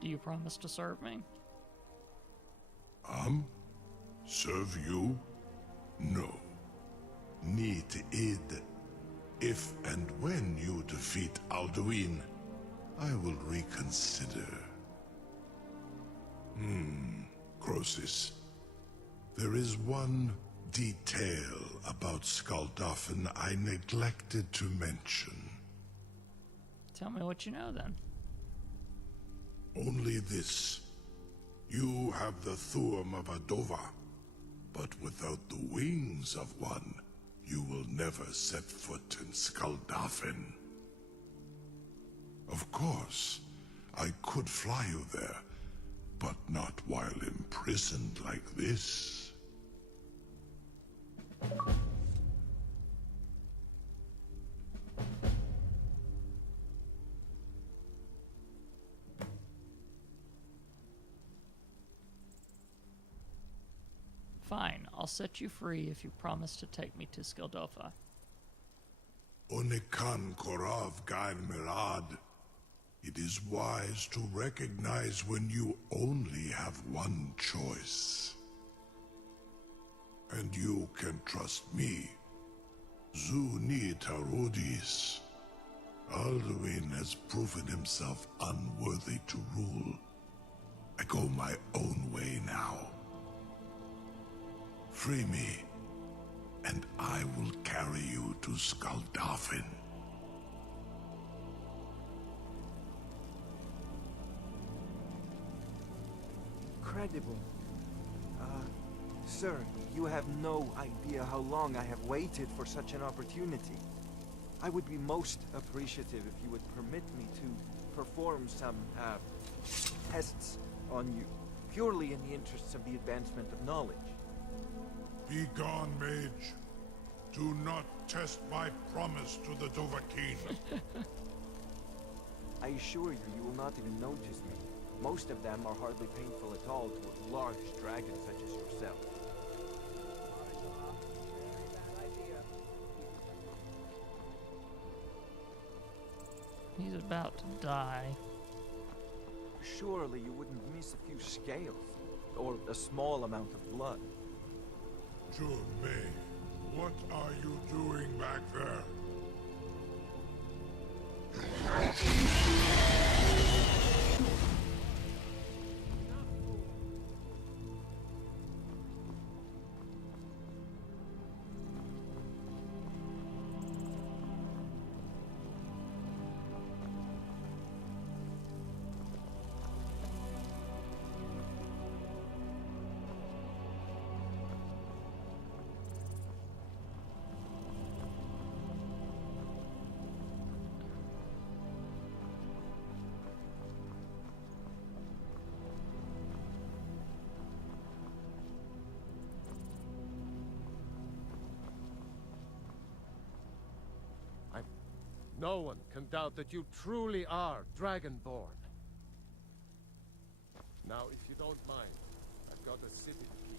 Do you promise to serve me? Serve you? No. Need id. If and when you defeat Alduin, I will reconsider. Croesus. There is one detail about Skuldafn I neglected to mention. Tell me what you know, then. Only this. You have the Thuum of Adova, but without the wings of one, you will never set foot in Skuldafn. Of course, I could fly you there, but not while imprisoned like this. Fine, I'll set you free if you promise to take me to Skeldofa. Onikan Korav Gain Mirad. It is wise to recognize when you only have one choice. And you can trust me. Zuni Tarudis. Alduin has proven himself unworthy to rule. I go my own way now. Free me, and I will carry you to Skuldafn. Incredible. Sir, you have no idea how long I have waited for such an opportunity. I would be most appreciative if you would permit me to perform some, tests on you, purely in the interests of the advancement of knowledge. Be gone, mage. Do not test my promise to the Dovahkiin. I assure you, you will not even notice me. Most of them are hardly painful at all to a large dragon such as yourself. He's about to die. Surely you wouldn't miss a few scales, or a small amount of blood. May, what are you doing back there? No one can doubt that you truly are Dragonborn. Now, if you don't mind, I've got a city to keep.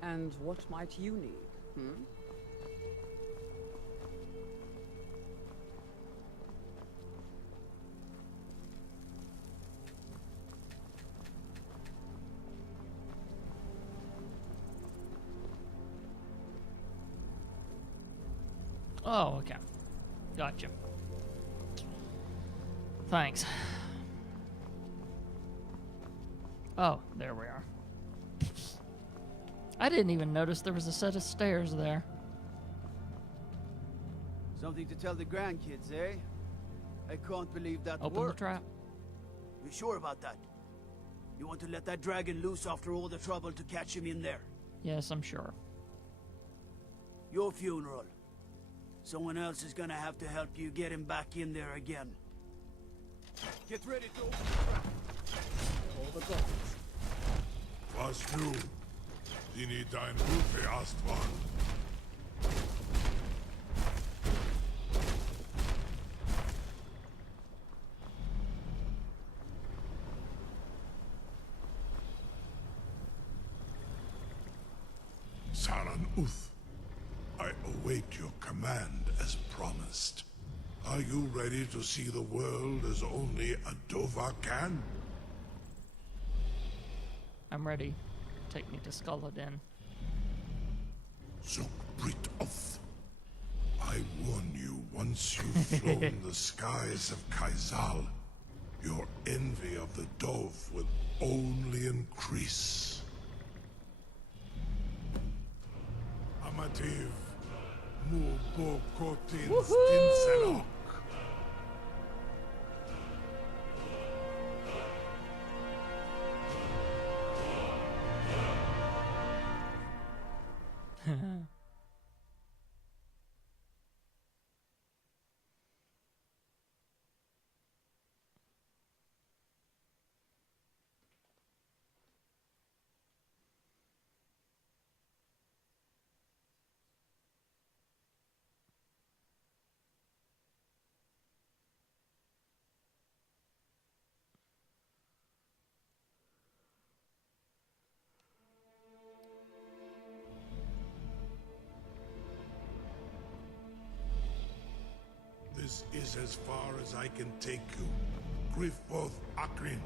And what might you need, hmm? Oh, okay. Gotcha. Thanks. Oh, there we are. I didn't even notice there was a set of stairs there. Something to tell the grandkids, eh? I can't believe that Open worked. the trap. You sure about that? You want to let that dragon loose after all the trouble to catch him in there? Yes, I'm sure. Your funeral. Someone else is gonna have to help you get him back in there again. Get ready to open the trap. All the buttons. Was du? Dini dein Rufe erst war. Saran Uth, I await your command as promised. Are you ready to see the world as only a Dova can? I'm ready. Take me to Skullodin. Zuk Brit Oth. I warn you, once you've flown the skies of Kaizal, your envy of the Dove will only increase. Amativ, mu bo kotin stinselok. This is as far as I can take you. Grifoth Akrin.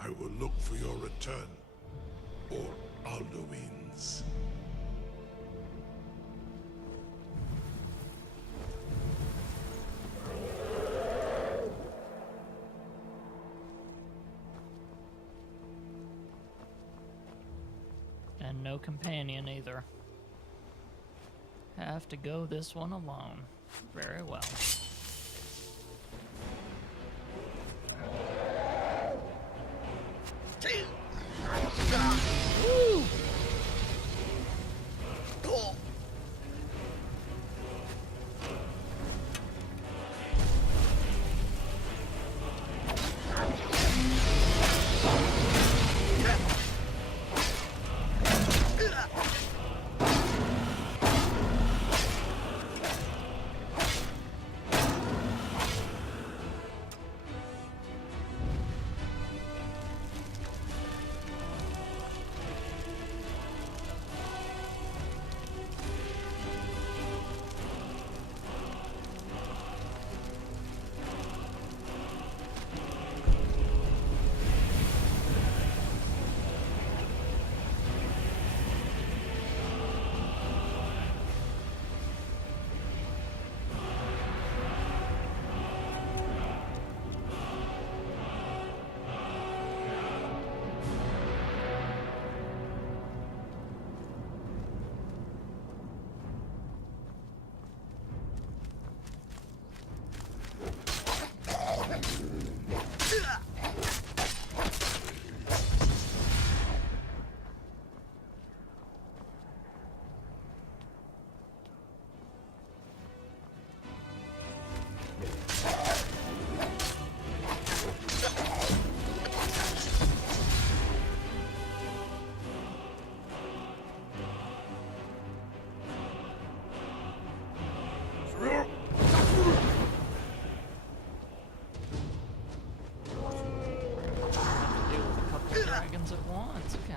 I will look for your return. Or Alduin's. And no companion either. Have to go this one alone. Very well. Woo! dragons at once. Okay.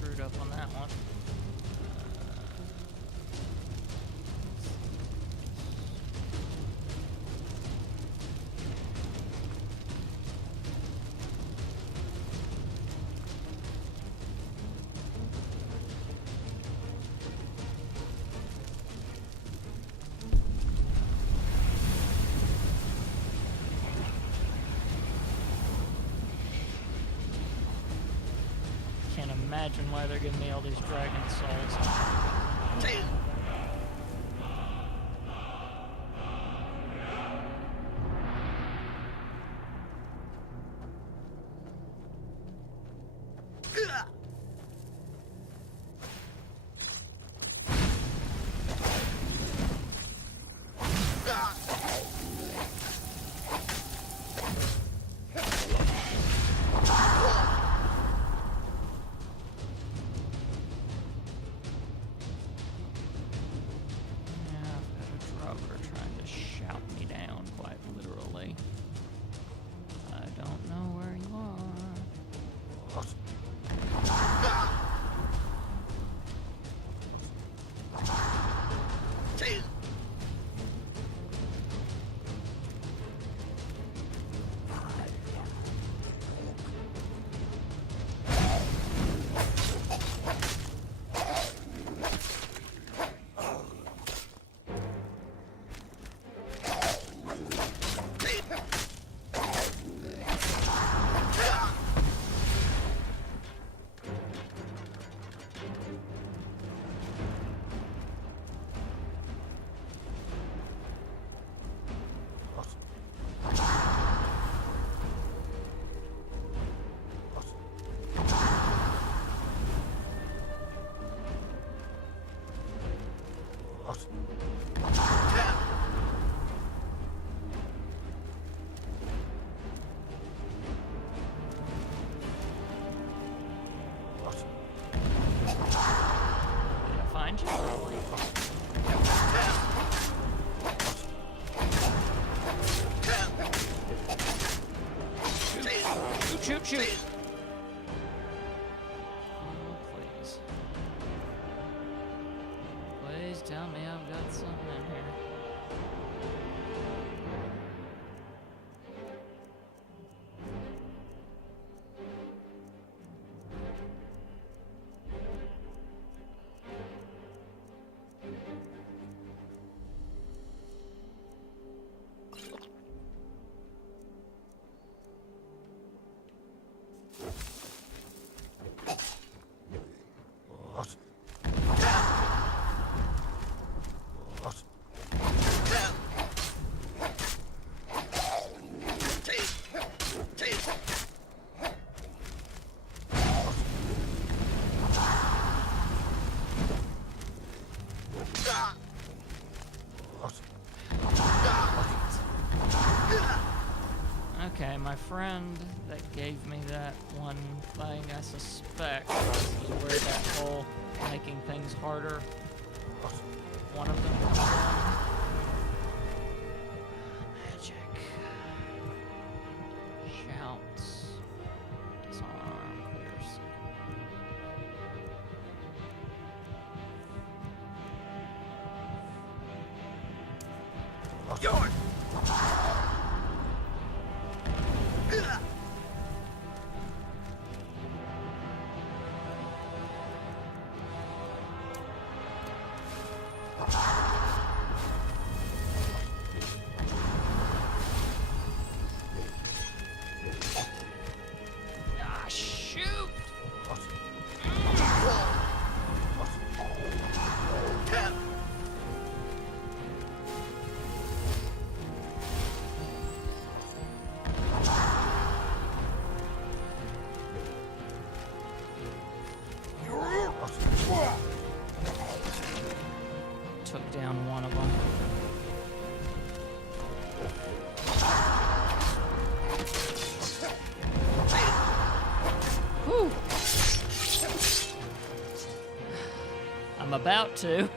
Screwed up on that one. Can't imagine why they're giving me all these dragon souls. Shoot, shoot! Oh, please. Please tell me I've got something in here. Okay, my friend that gave me that one thing, I suspect, is where that whole making things harder, one of them comes in. Magic. Shouts. Disarm. Clear sight. Yours! down one of them. Whew. I'm about to.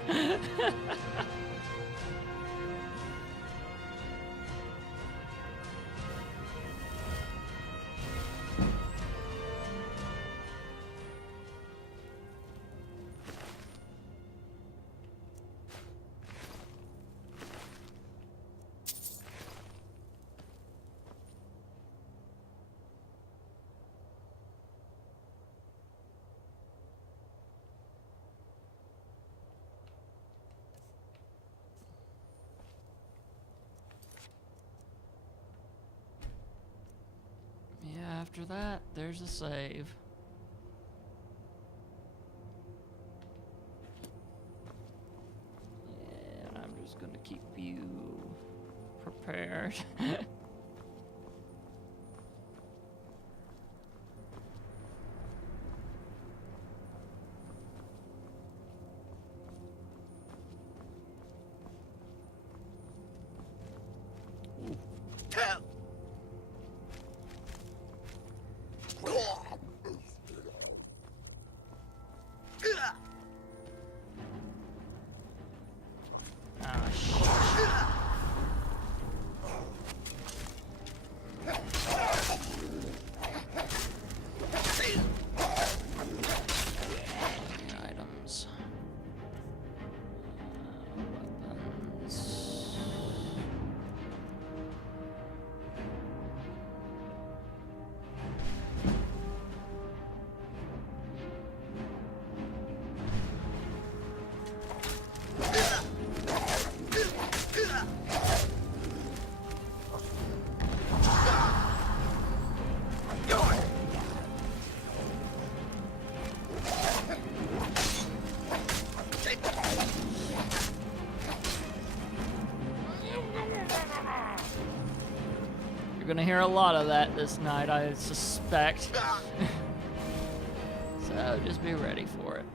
Yeah, after that, there's a save. And I'm just gonna keep you prepared. Items. Weapons. You're gonna hear a lot of that this night, I suspect. So just be ready for it.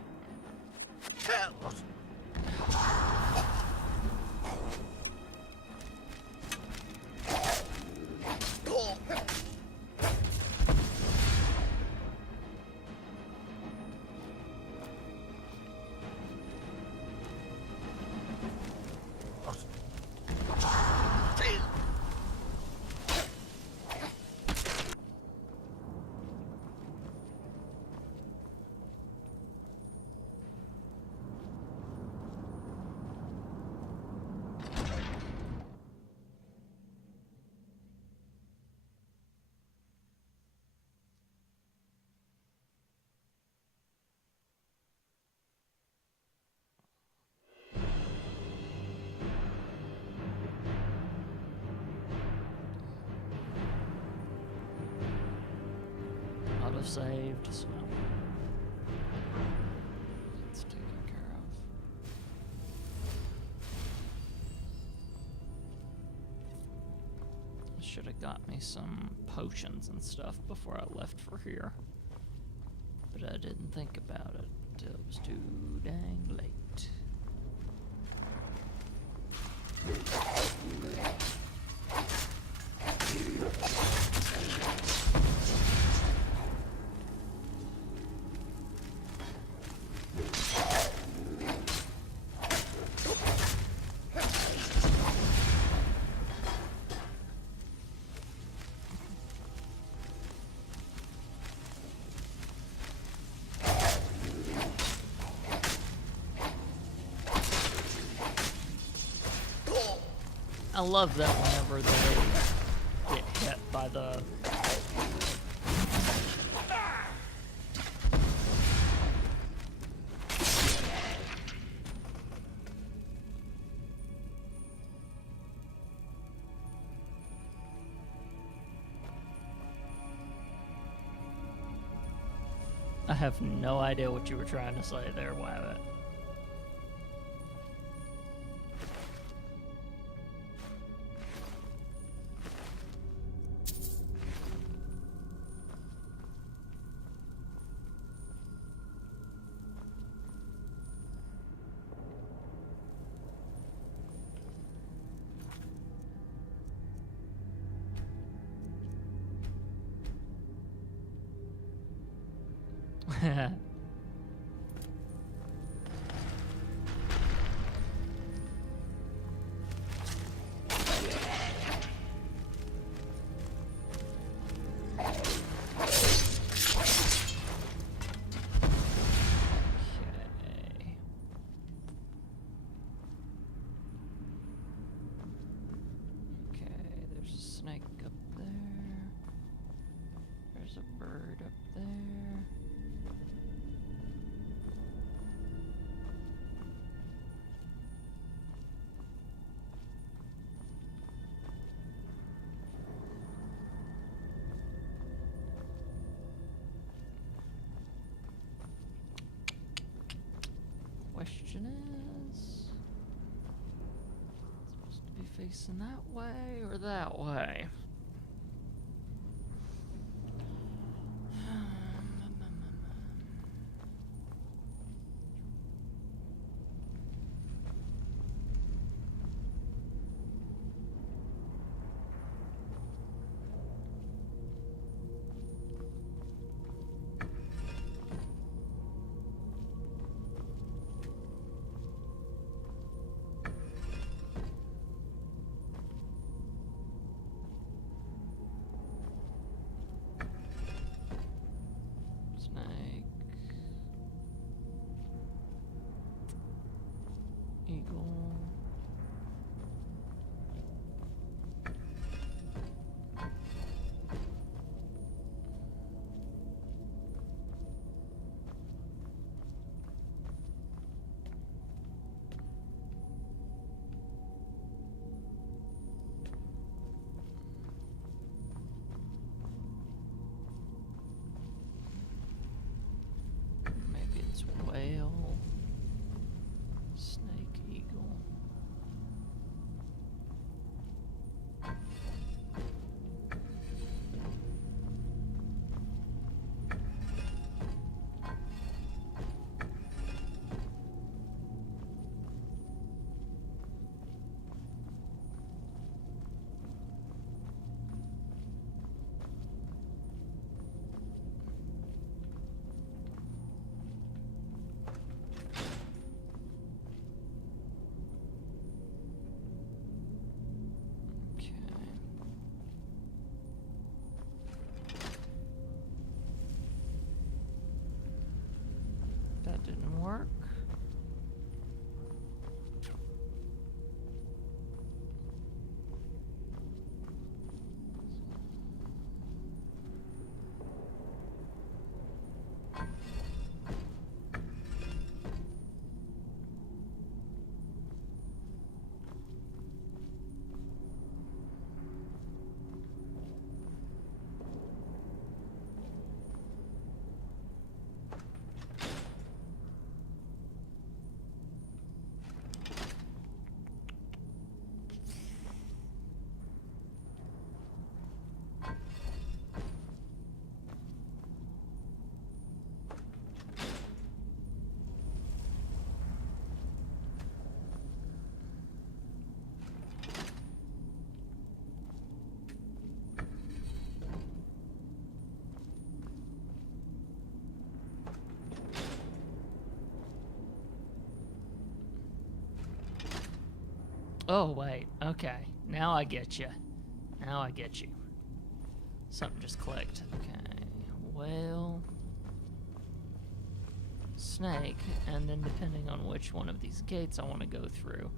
Saved, so it's taken care of. Should have got me some potions and stuff before I left for here, but I didn't think about it until it was too dang late. I love that whenever they get hit by the... I have no idea what you were trying to say there, Wabbit. There's a snake up there. There's a bird up there. Question is, supposed to be facing that way or that way? Snake. Eagle. Maybe it's whale, snake, eagle. Okay. That didn't work. Oh, wait. Okay. Now I get you. Now I get you. Something just clicked. Okay. Whale. Snake. And then depending on which one of these gates I want to go through,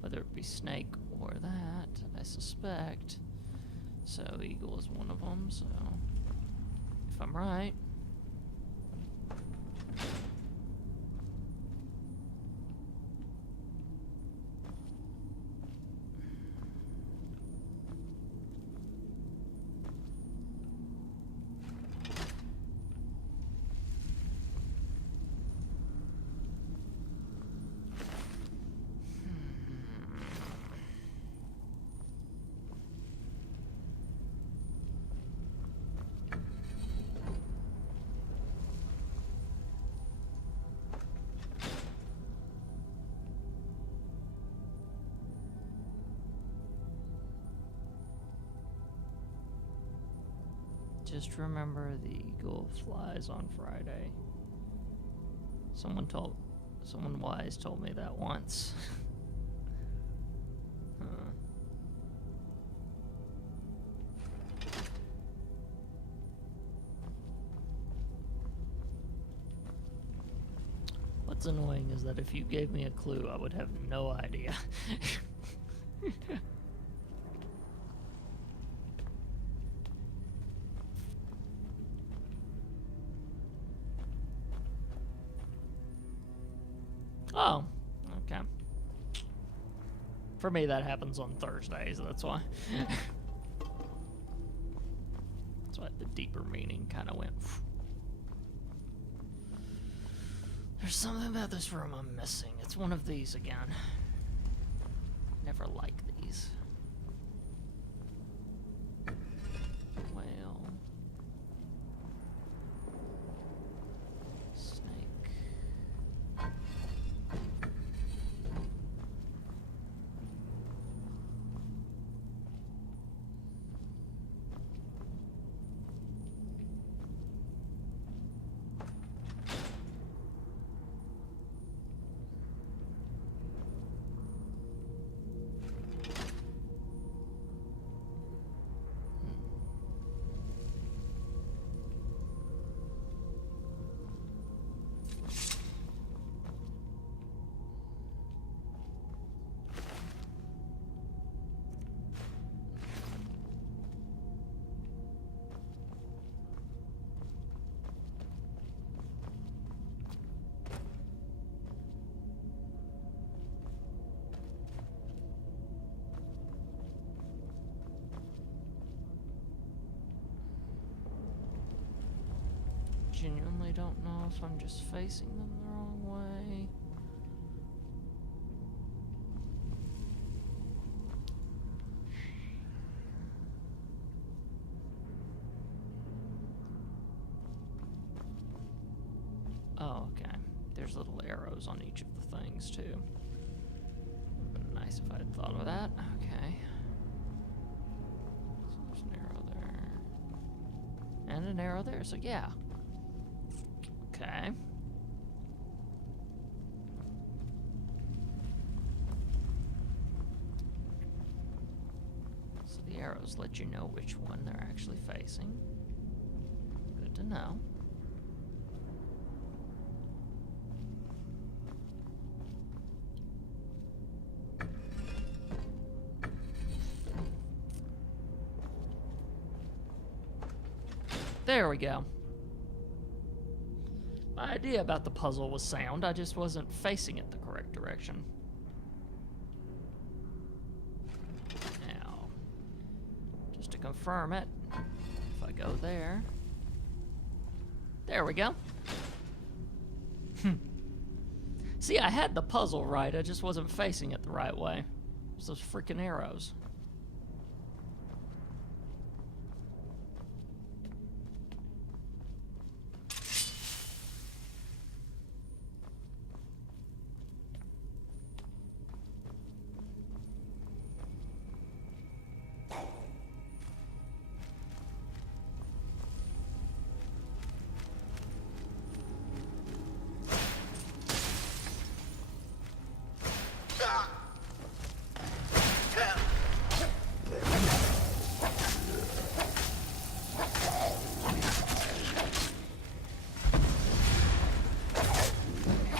whether it be snake or that, I suspect. So eagle is one of them, so if I'm right. Just remember the eagle flies on Friday. Someone wise told me that once. What's annoying is that if you gave me a clue, I would have no idea. Oh, okay. For me, that happens on Thursdays, that's why. That's why the deeper meaning kind of went. There's something about this room I'm missing. It's one of these again. Never like these. Well. Snake. Genuinely don't know if I'm just facing them the wrong way. Oh, okay. There's little arrows on each of the things, too. Would have been nice if I had thought of that. Okay. So there's an arrow there. And an arrow there, so yeah. Okay. So the arrows let you know which one they're actually facing. Good to know. There we go. My idea about the puzzle was sound, I just wasn't facing it the correct direction. Now, just to confirm it, if I go there, there we go. See, I had the puzzle right, I just wasn't facing it the right way. It's those freaking arrows.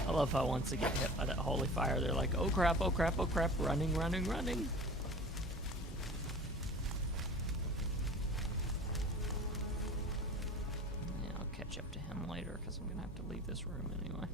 I love how once they get hit by that holy fire, they're like, oh crap, oh crap, oh crap, running, running, running. Yeah, I'll catch up to him later because I'm going to have to leave this room anyway.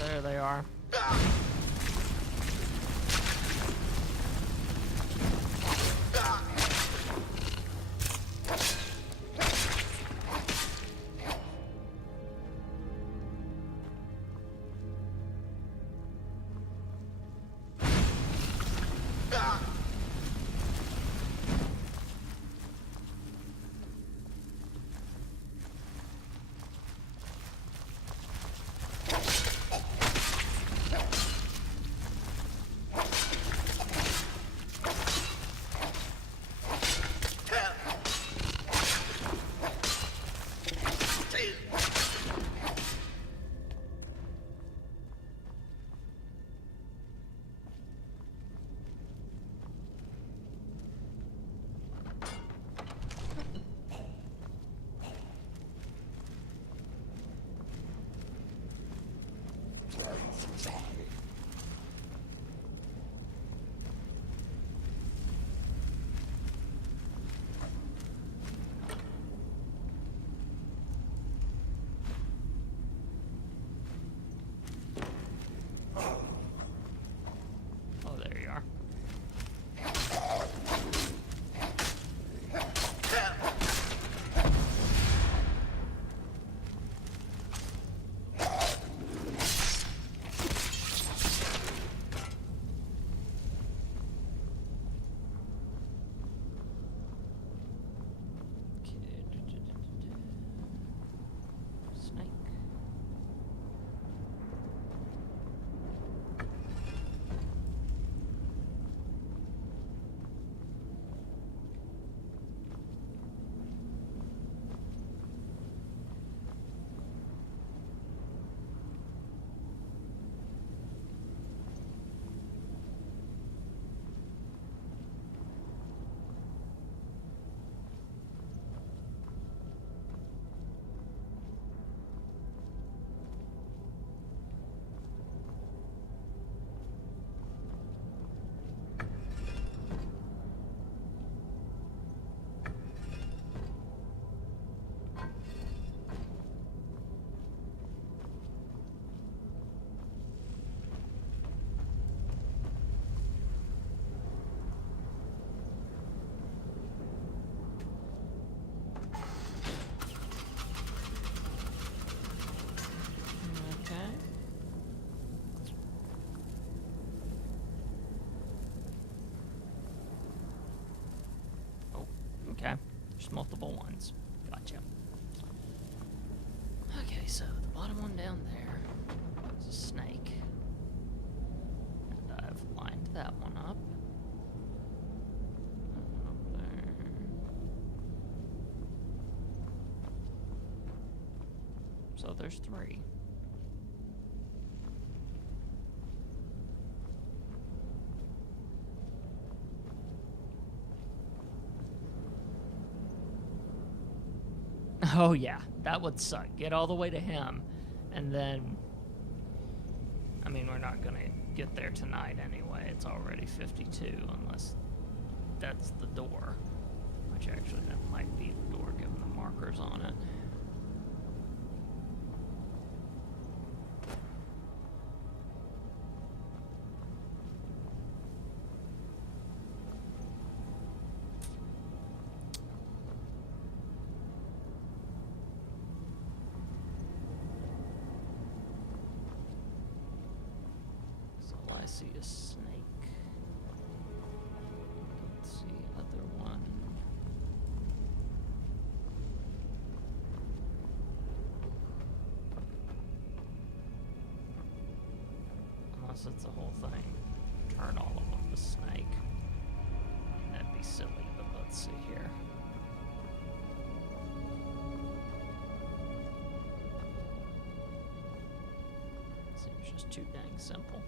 There they are. Okay, there's multiple ones. Gotcha. Okay, so the bottom one down there is a snake. And I've lined that one up. Up there. So there's 3. Oh yeah, that would suck. Get all the way to him, and then... I mean, we're not gonna get there tonight anyway. It's already 52, unless that's the door. Which actually, that might be the door, given the markers on it. I see a snake. Let's see, other one. Unless it's the whole thing. Turn all of them to snake. That'd be silly, but let's see here. Seems just too dang simple.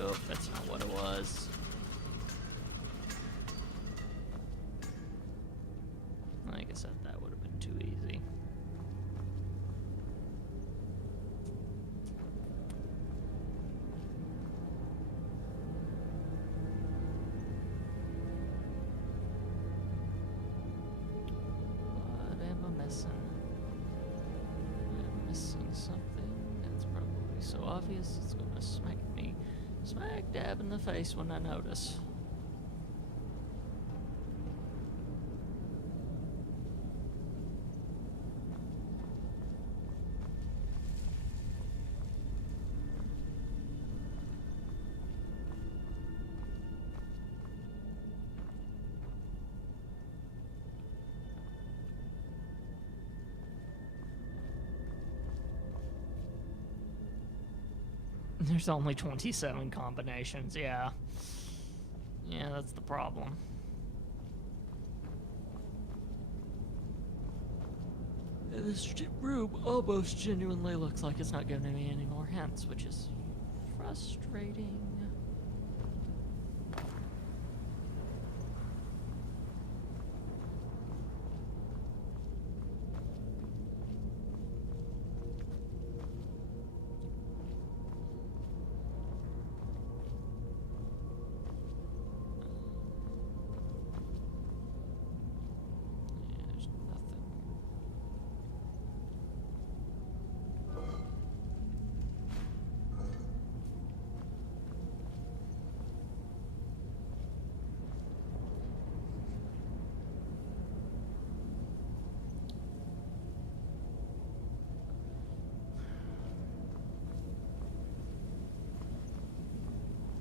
Nope, that's not what it was. I guess that would have been too easy. What am I missing? I'm missing something that's probably so obvious it's gonna smack me smack dab in the face when I notice. There's only 27 combinations, yeah. Yeah, that's the problem. This room almost genuinely looks like it's not giving me any more hints, which is frustrating.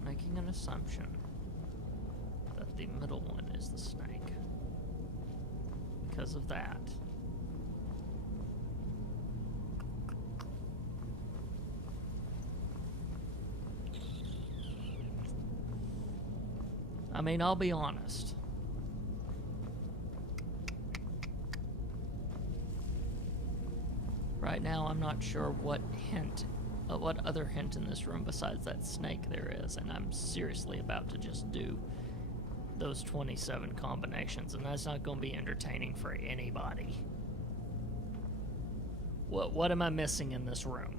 Making an assumption that the middle one is the snake. Because of that. I mean, I'll be honest. Right now, I'm not sure what other hint in this room besides that snake there is, and I'm seriously about to just do those 27 combinations, and that's not going to be entertaining for anybody. What am I missing in this room?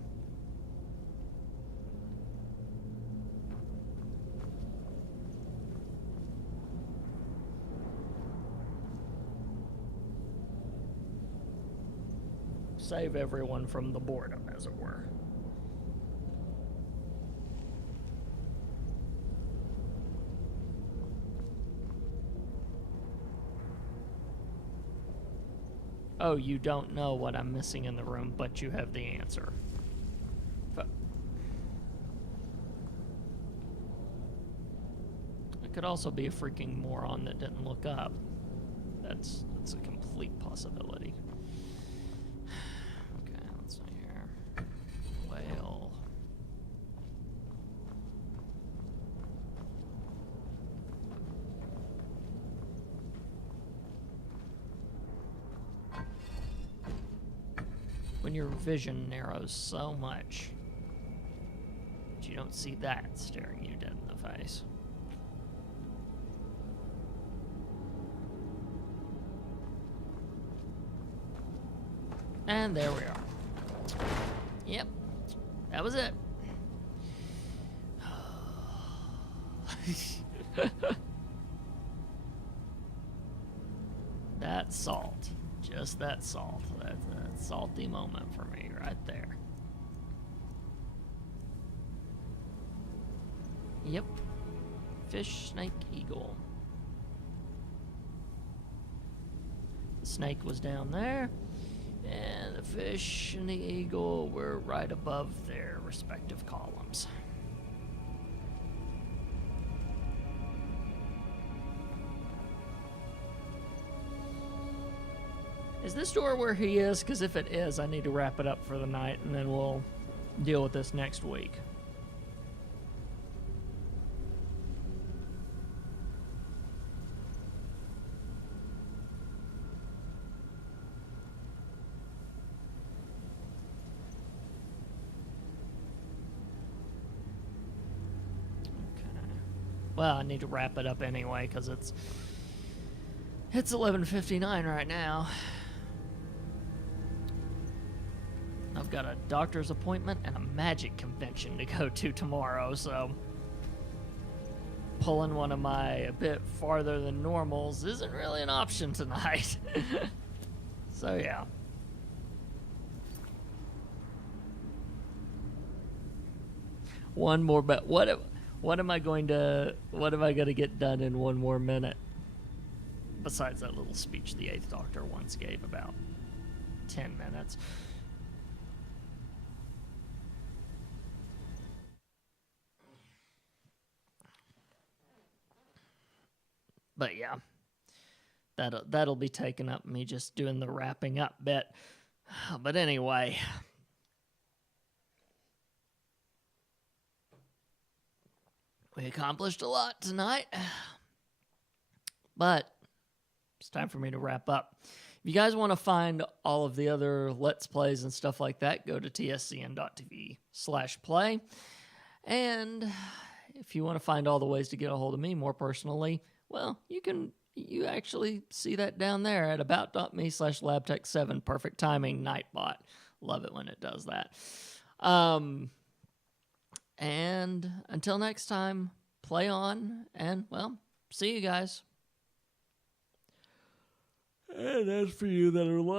Save everyone from the boredom, as it were. Oh, you don't know what I'm missing in the room, but you have the answer. could also be a freaking moron that didn't look up. That's a complete possibility. Okay, let's see here. Whale. When your vision narrows so much that you don't see that staring you dead in the face. And there we are. Yep, that was it. That salt. Just that salt. That's a salty moment for me right there. Yep. Fish, snake, eagle. The snake was down there, and the fish and the eagle were right above their respective columns. Is this door where he is? Because if it is, I need to wrap it up for the night, and then we'll deal with this next week. Well, I need to wrap it up anyway, because it's 11:59 right now. I've got a doctor's appointment and a magic convention to go to tomorrow, so pulling one of my a bit farther than normals isn't really an option tonight. So yeah. One more, but what am I going to get done in 1 more minute? Besides that little speech the 8th Doctor once gave about 10 minutes. But yeah, that'll be taken up, me just doing the wrapping up bit. But anyway, we accomplished a lot tonight, but it's time for me to wrap up. If you guys want to find all of the other Let's Plays and stuff like that, go to tscn.tv/play. And if you want to find all the ways to get a hold of me more personally, well, you actually see that down there at about.me/labtech7. Perfect timing, Nightbot. Love it when it does that. And until next time, play on, and, well, see you guys. And as for you that are live,